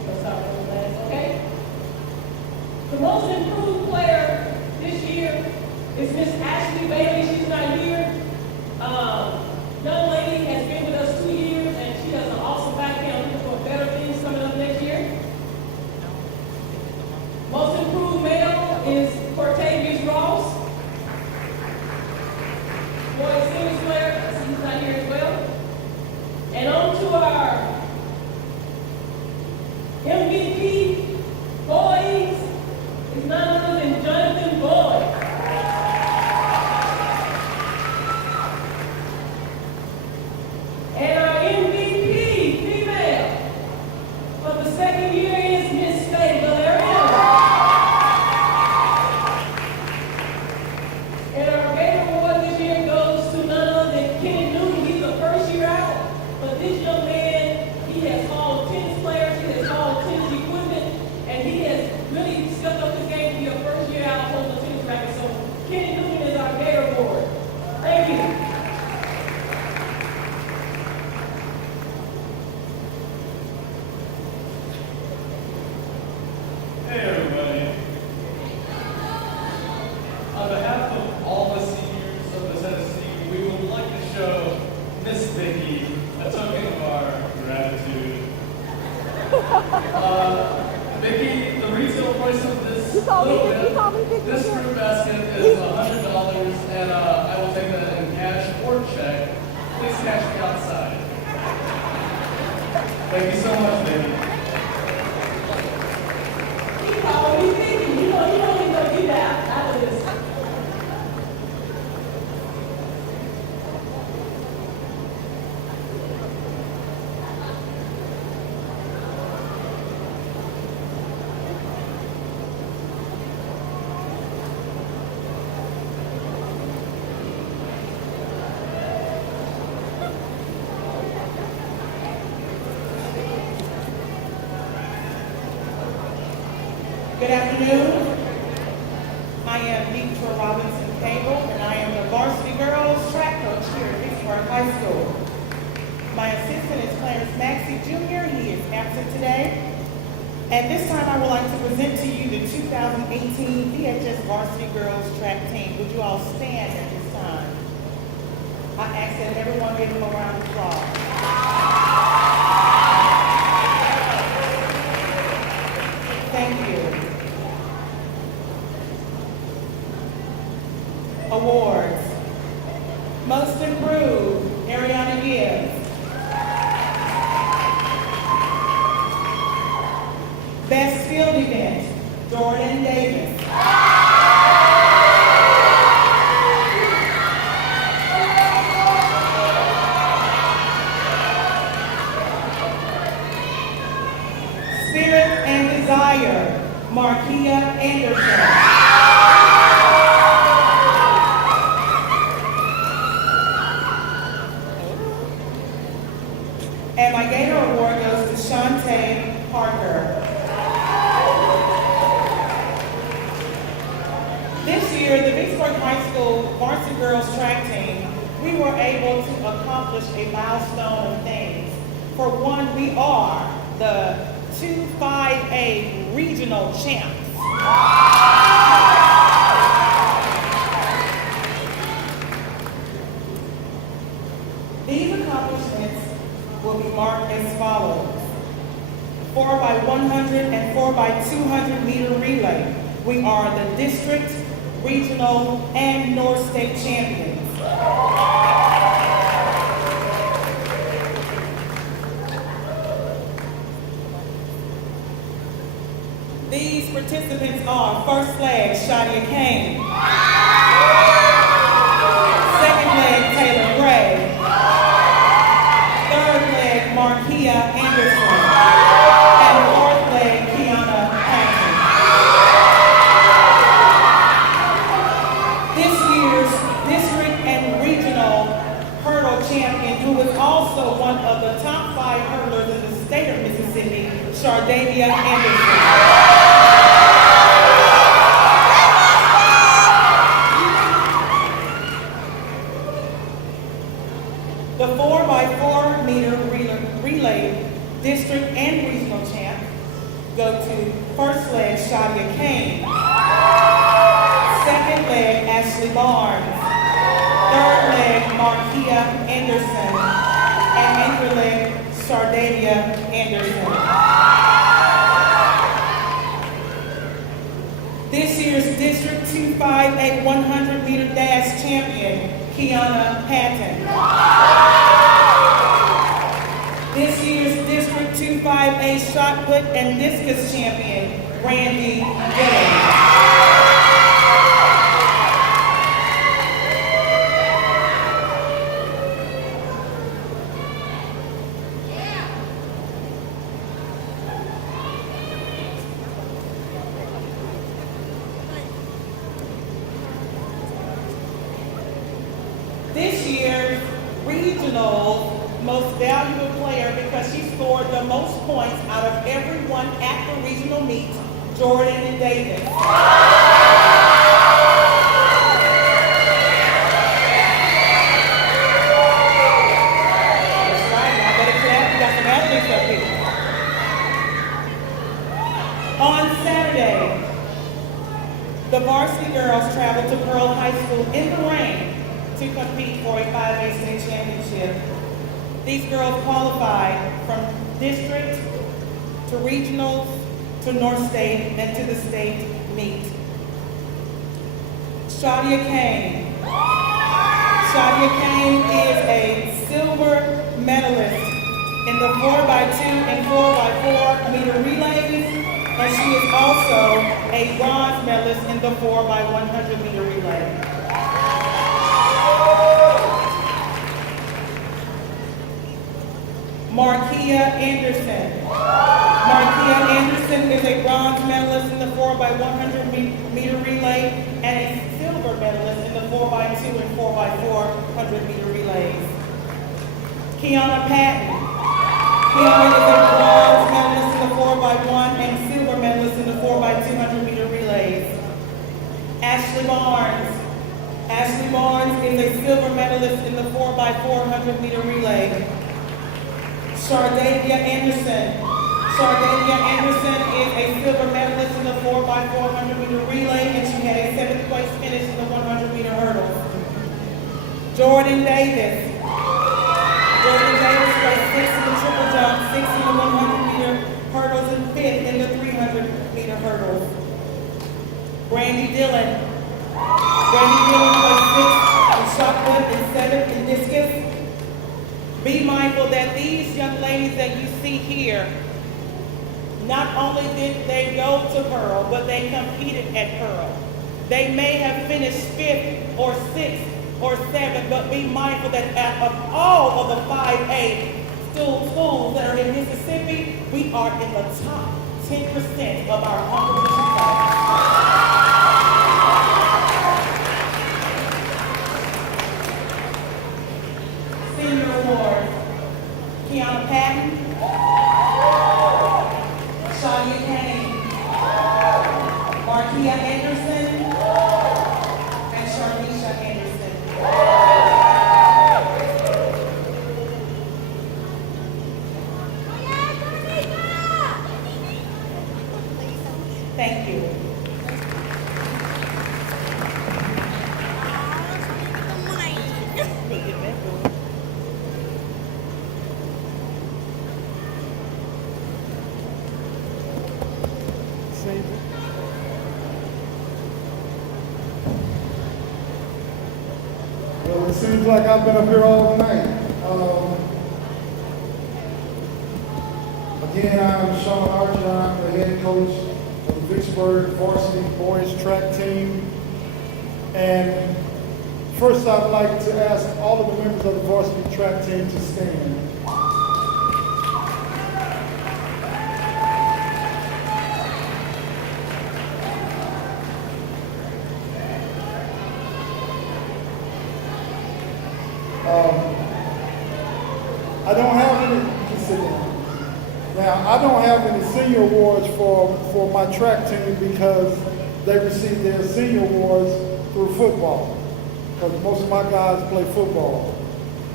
Let's start with the last, okay? The most improved player this year is Miss Ashley Bailey. She's not here. Young lady has been with us 2 years, and she does an awesome backhand. Looking for better things coming up next year. Most improved male is Cortavius Ross. Boy singles player, he's not here as well. And on to our MVP boys is none other than Jonathan Boyd. And our MVP female for the second year is Miss Faye Valerio. And our Gator Award this year goes to none other than Kenny Newton. He's a first year out, but this young man, he has hauled tennis players, he has hauled tennis equipment, and he has really stepped up his game to be a first year out holding a tennis racket. So Kenny Newton is our Gator Award. Thank you. Hey everybody. On behalf of all the seniors of the Tennessee, we would like to show Miss Vicky a token of our gratitude. Vicky, the retail price of this this fruit basket is $100, and I will take that in cash or check. Please cash me outside. Thank you so much, Vicky. He called me Vicky. You don't need to do that after this. Good afternoon. I am Deetra Robinson Cable, and I am the varsity girls track coach here at Vicksburg High School. My assistant is Clarence Maxey Jr. He is absent today. At this time, I would like to present to you the 2018 VHS Varsity Girls Track Team. Would you all stand at this time? I ask that everyone give them a round of applause. Thank you. Awards. Most Improved, Ariana Gibbs. Best field event, Jordan Davis. Spirit and Desire, Markia Anderson. And my Gator Award goes to Shantae Parker. This year, the Vicksburg High School varsity girls track team, we were able to accomplish a milestone of things. For one, we are the 2-5A regional champs. These accomplishments will be marked as follows. 4x100 and 4x200 meter relay. We are the district, regional, and North State champions. These participants are first leg, Shadia Kane. Second leg, Taylor Gray. Third leg, Markia Anderson. And fourth leg, Kiana Patton. This year's district and regional hurdle champion, who is also one of the top 5 hurdlers in the state of Mississippi, Shardavia Anderson. The 4x4 meter relay district and regional champ go to first leg Shadia Kane, second leg Ashley Barnes, third leg Markia Anderson, and anchor leg Shardavia Anderson. This year's District 2-5A 100 meter dash champion, Kiana Patton. This year's District 2-5A shot put and discus champion, Randy Dillon. This year's regional most valuable player, because she scored the most points out of everyone at the regional meet, Jordan Davis. That's right, I better clap, we got some athletes up here. On Saturday, the varsity girls traveled to Pearl High School in the rain to compete for a 5A state championship. These girls qualified from district to regionals to North State and to the state meet. Shadia Kane. Shadia Kane is a silver medalist in the 4x2 and 4x4 meter relays, and she is also a bronze medalist in the 4x100 meter relay. Markia Anderson. Markia Anderson is a bronze medalist in the 4x100 meter relay and a silver medalist in the 4x2 and 4x400 meter relays. Kiana Patton. Kiana is a bronze medalist in the 4x1 and silver medalist in the 4x200 meter relays. Ashley Barnes. Ashley Barnes is a silver medalist in the 4x400 meter relay. Shardavia Anderson. Shardavia Anderson is a silver medalist in the 4x400 meter relay, and she had a 7th place finish in the 100 meter hurdles. Jordan Davis. Jordan Davis was 6th in the triple jump, 6th in the 100 meter hurdles, and 5th in the 300 meter hurdles. Randy Dillon. Randy Dillon was 6th in shot put and 7th in discus. Be mindful that these young ladies that you see here Not only did they go to Pearl, but they competed at Pearl. They may have finished 5th or 6th or 7th, but be mindful that out of all of the 5A schools that are in Mississippi, we are in the top 10% of our competition class. Senior award, Kiana Patton, Shadia Kane, Markia Anderson, and Sharnisha Anderson. Thank you. Well, it seems like I've been up here all night. Again, I'm Sean Archer. I'm the head coach of the Vicksburg varsity boys track team. And first, I'd like to ask all of the members of the varsity track team to stand. I don't have any, you can sit down. Now, I don't have any senior awards for my track team because they received their senior awards through football, because most of my guys play football.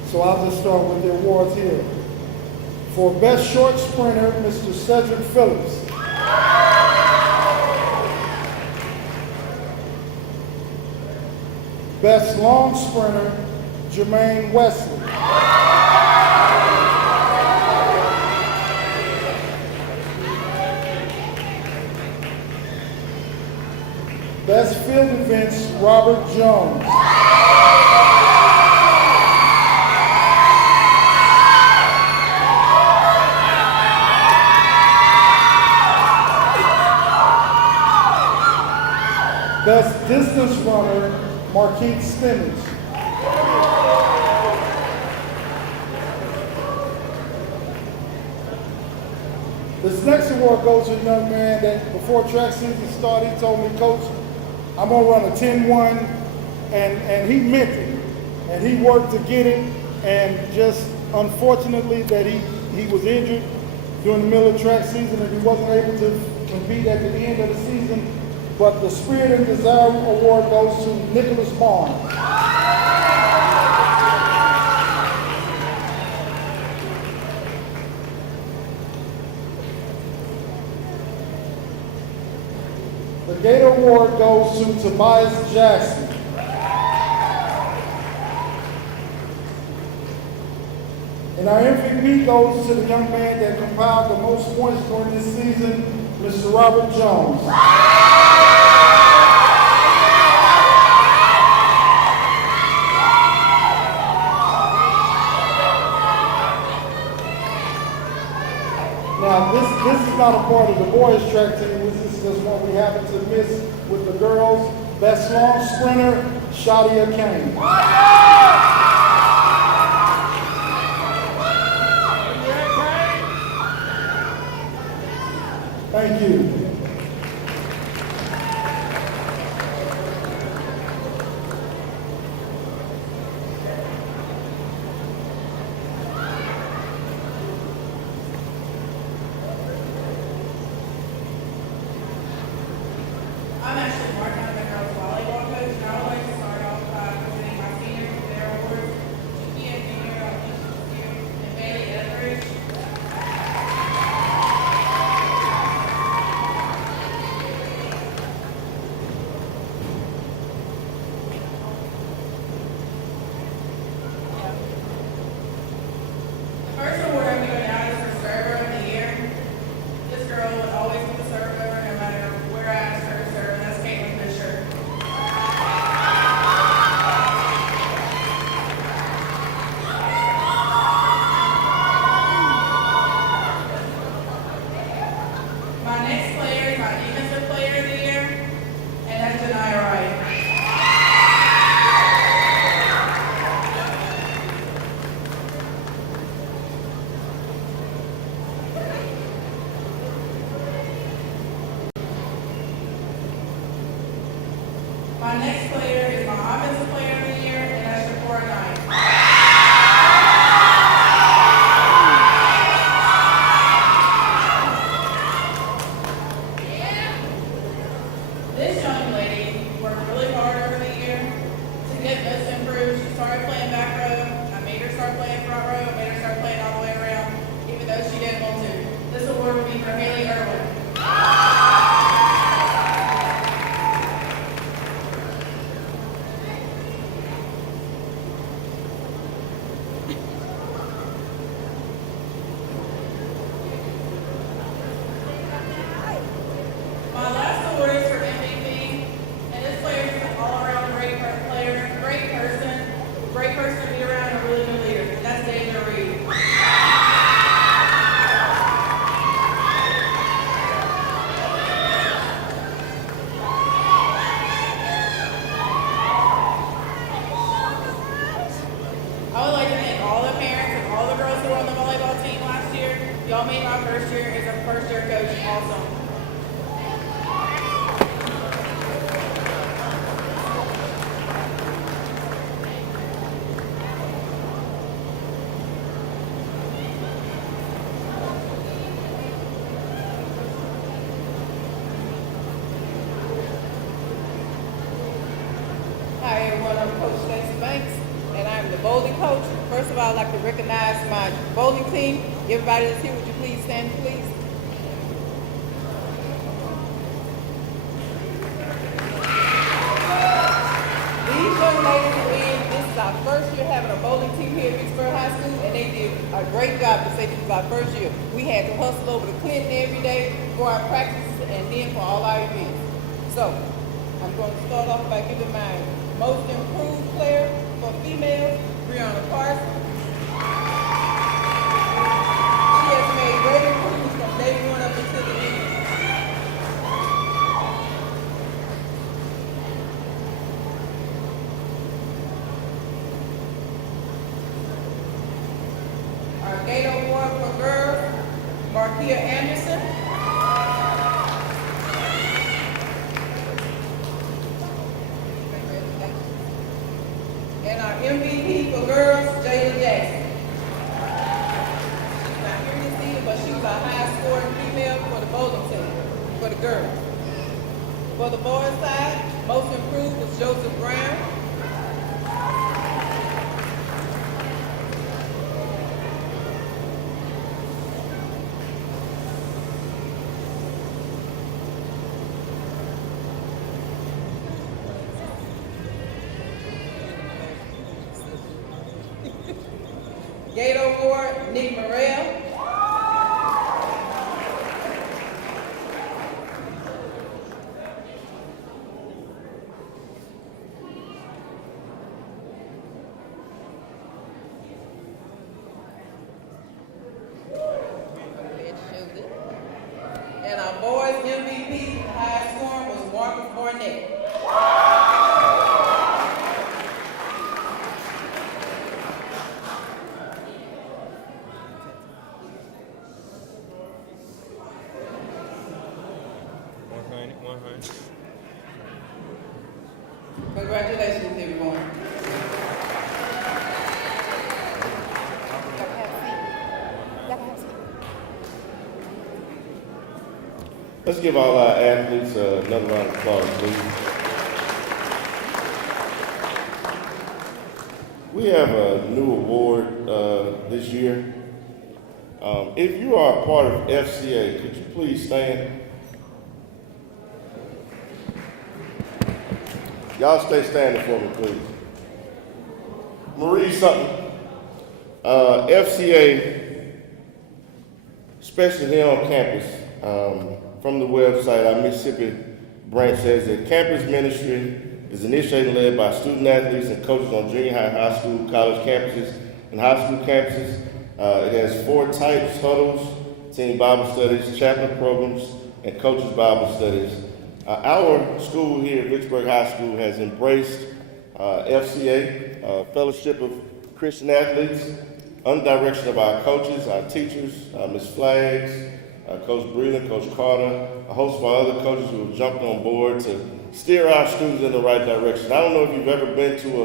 So I'll just start with the awards here. For Best Short Sprinter, Mr. Cedric Phillips. Best Long Sprinter, Jermaine Wesley. Best Field Events, Robert Jones. Best Distance Runner, Marquise Stemmons. This next award goes to a young man that before track season started, he told me, Coach, I'm gonna run a 10-1, and he meant it. And he worked to get it, and just unfortunately that he was injured during the middle of track season and he wasn't able to compete at the end of the season. But the Spirit and Desire Award goes to Nicholas Barnes. The Gator Award goes to Tobias Jackson. And our MVP goes to the young man that compiled the most points during this season, Mr. Robert Jones. Now, this is not a part of the boys track team. This is just one we happen to miss with the girls. Best long sprinter, Shadia Kane. Thank you. I'm actually Mark. I'm the girls' volleyball coach, and I would like to start off by presenting my seniors with their awards. Takia Junior, and Bailey Etheridge. The first award I'm giving out is for Server of the Year. This girl would always be the server, no matter where I asked her to serve, and that's Caitlin Fisher. My next player is my defensive player of the year, and that's Janiyah Wright. My next player is my offensive player of the year, and that's Shakora Knight. This young lady worked really hard over the year to get us improved. She started playing back row. I made her start playing front row. I made her start playing all the way around, even though she didn't want to. This award would be for Haley Irwin. My last award is for MVP, and this player is an all-around great player, great person to be around, and a really good leader, and that's Deja Reed. I would like to thank all the parents and all the girls who were on the volleyball team last year. Y'all made my first year as a first-year coach awesome. Hi everyone, I'm Coach Stacey Banks, and I'm the bowling coach. First of all, I'd like to recognize my bowling team. Everybody that's here, would you please stand, please? These young ladies are in. This is our first year having a bowling team here at Vicksburg High School, and they did a great job to say this is our first year. We had to hustle over to Clinton every day for our practices and then for all our events. So, I'm going to start off by giving my most improved player for females, Brianna Parsons. She has made great improvements from day one up until the end. Our Gate Award for girls, Markia Anderson. And our MVP for girls, Jayla Jackson. She's not here this evening, but she was our highest scoring female for the bowling team, for the girls. For the boys' side, most improved was Joseph Brown. Gate Award, Nick Morrell. And our boys MVP, the highest scorer was Marcus Barnett. Congratulations, everyone. Let's give all our athletes another round of applause, please. We have a new award this year. If you are a part of FCA, could you please stand? Y'all stay standing for me, please. Marie something. FCA, especially here on campus, from the website, our Mississippi branch says that campus ministry is initiated and led by student athletes and coaches on junior high, high school, college campuses, and high school campuses. It has 4 types: huddles, team Bible studies, chaplain programs, and coaches Bible studies. Our school here at Vicksburg High School has embraced FCA, Fellowship of Christian Athletes, under direction of our coaches, our teachers, Ms. Flags, Coach Breland, Coach Carter, a host of our other coaches who have jumped on board to steer our students in the right direction. I don't know if you've ever been to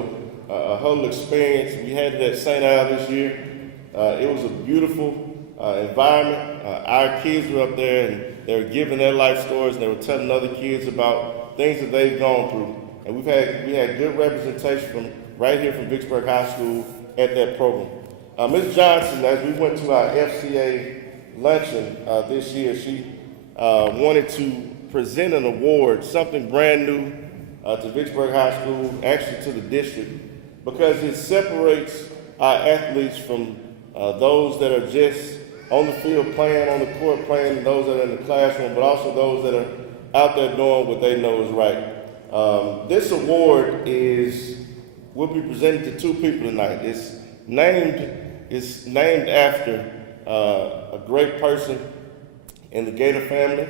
a huddle experience. We had it at St. Al this year. It was a beautiful environment. Our kids were up there and they were giving their life stories and they were telling other kids about things that they've gone through. And we had good representation from right here from Vicksburg High School at that program. Ms. Johnson, as we went to our FCA luncheon this year, she wanted to present an award, something brand new to Vicksburg High School, actually to the district, because it separates our athletes from those that are just on the field playing, on the court playing, and those that are in the classroom, but also those that are out there doing what they know is right. This award will be presented to two people tonight. It's named after a great person in the Gator family.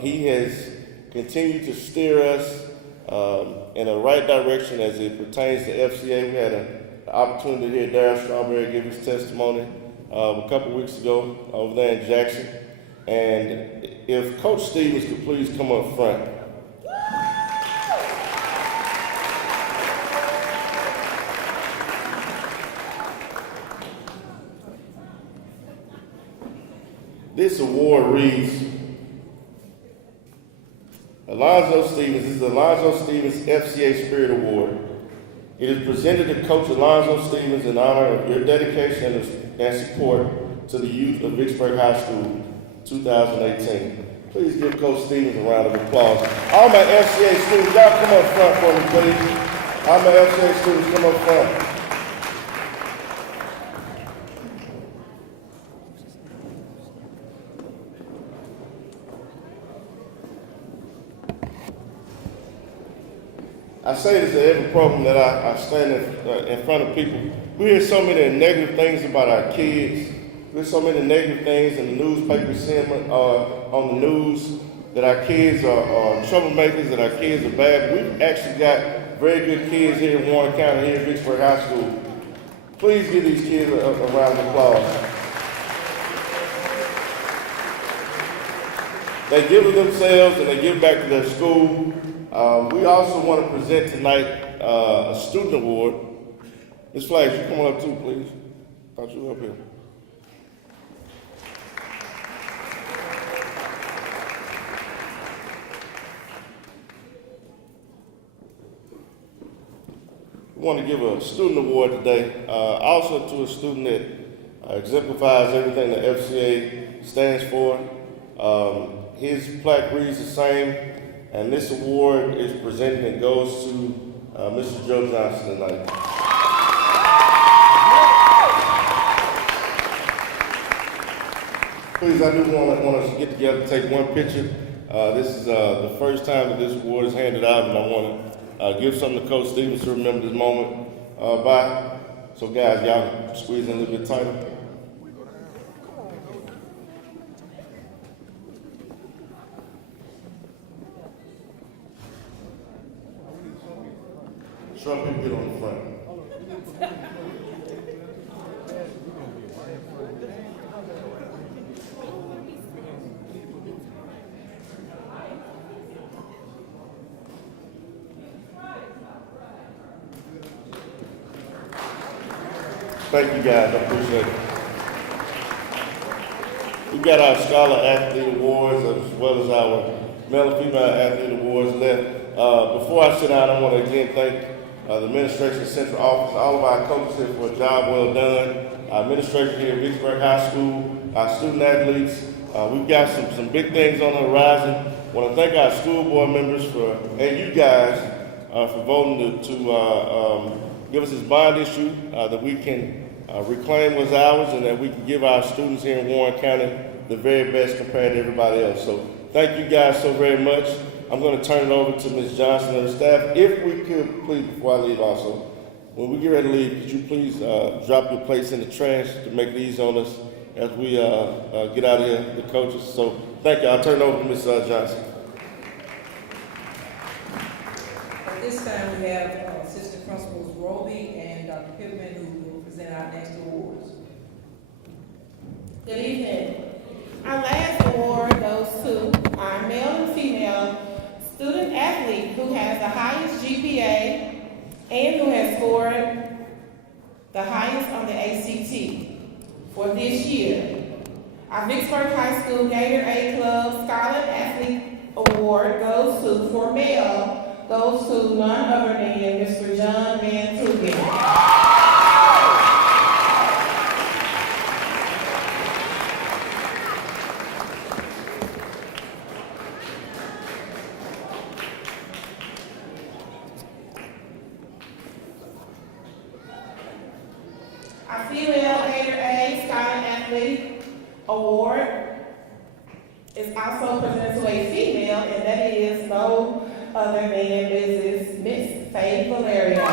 He has continued to steer us in the right direction as it pertains to FCA. We had an opportunity to hear Darryl Strawberry give his testimony a couple weeks ago over there in Jackson. And if Coach Stevens could please come up front. This award reads, Alonzo Stevens. This is the Alonzo Stevens FCA Spirit Award. It is presented to Coach Alonzo Stevens in honor of your dedication and support to the youth of Vicksburg High School 2018. Please give Coach Stevens a round of applause. All my FCA students, y'all come up front for me, please. All my FCA students, come up front. I say this at every program that I stand in front of people. We hear so many negative things about our kids. We hear so many negative things in the newspapers, seeing on the news that our kids are troublemakers, that our kids are bad. We've actually got very good kids here in Warren County, here at Vicksburg High School. Please give these kids a round of applause. They give of themselves and they give back to their school. We also want to present tonight a student award. Ms. Flags, you come on up too, please. Thought you were up here. We want to give a student award today, also to a student that exemplifies everything the FCA stands for. His plaque reads the same. And this award is presented and goes to Mr. Joe Johnson tonight. Please, I do want us to get together and take one picture. This is the first time that this award is handed out, and I want to give something to Coach Stevens to remember this moment by. So guys, y'all squeeze in a little bit tighter. Trump can get on the front. Thank you guys, I appreciate it. We've got our Scholar Athlete Awards as well as our Male and Female Athlete Awards left. Before I sit down, I want to again thank the administration Central Office, all of our coaches here for a job well done, our administration here at Vicksburg High School, our student athletes. We've got some big things on the horizon. I want to thank our school board members and you guys for voting to give us this bond issue that we can reclaim what's ours and that we can give our students here in Warren County the very best compared to everybody else. So thank you guys so very much. I'm going to turn it over to Ms. Johnson and the staff. If we could, please, before I leave also, when we get ready to leave, could you please drop your plates in the trash to make it easy on us as we get out of here, the coaches. So thank you. I'll turn it over to Ms. Johnson. At this time, we have Assistant Principals Roby and Dr. Pittman, who will present our next awards. Good evening. Our last award goes to our male and female student athlete who has the highest GPA and who has scored the highest on the ACT for this year. Our Vicksburg High School Gator A Club Scarlet Athlete Award goes to, for male, goes to none other than Mr. John Van Tugen. Our female Gator A Scarlet Athlete Award is also presented to a female, and that is no other than Mrs. Miss Faye Valerio.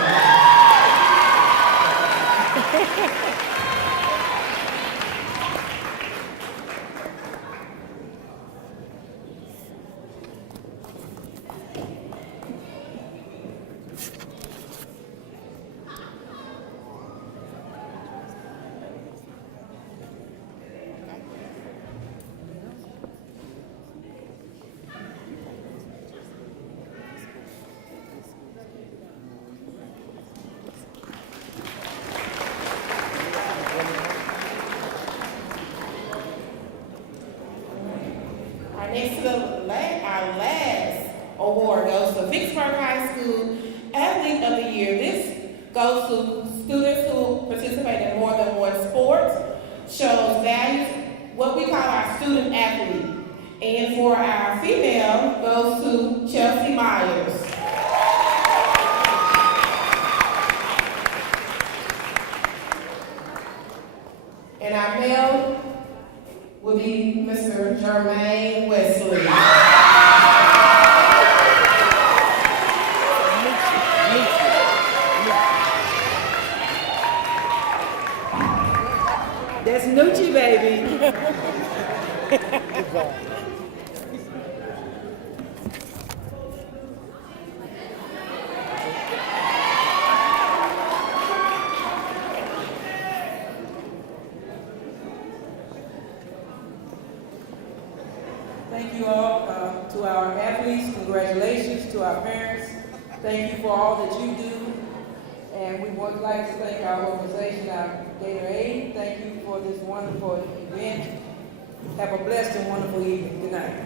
Our last award goes to Vicksburg High School Athlete of the Year. This goes to students who participate in more than one sport, shows values, what we call our student athlete. And for our female, goes to Chelsea Myers. And our male will be Mr. Jermaine Wesley. That's Nucci, baby. Thank you all, to our athletes, congratulations to our parents. Thank you for all that you do. And we would like to thank our organization, our Gator Aid. Thank you for this wonderful event. Have a blessed and wonderful evening. Good night.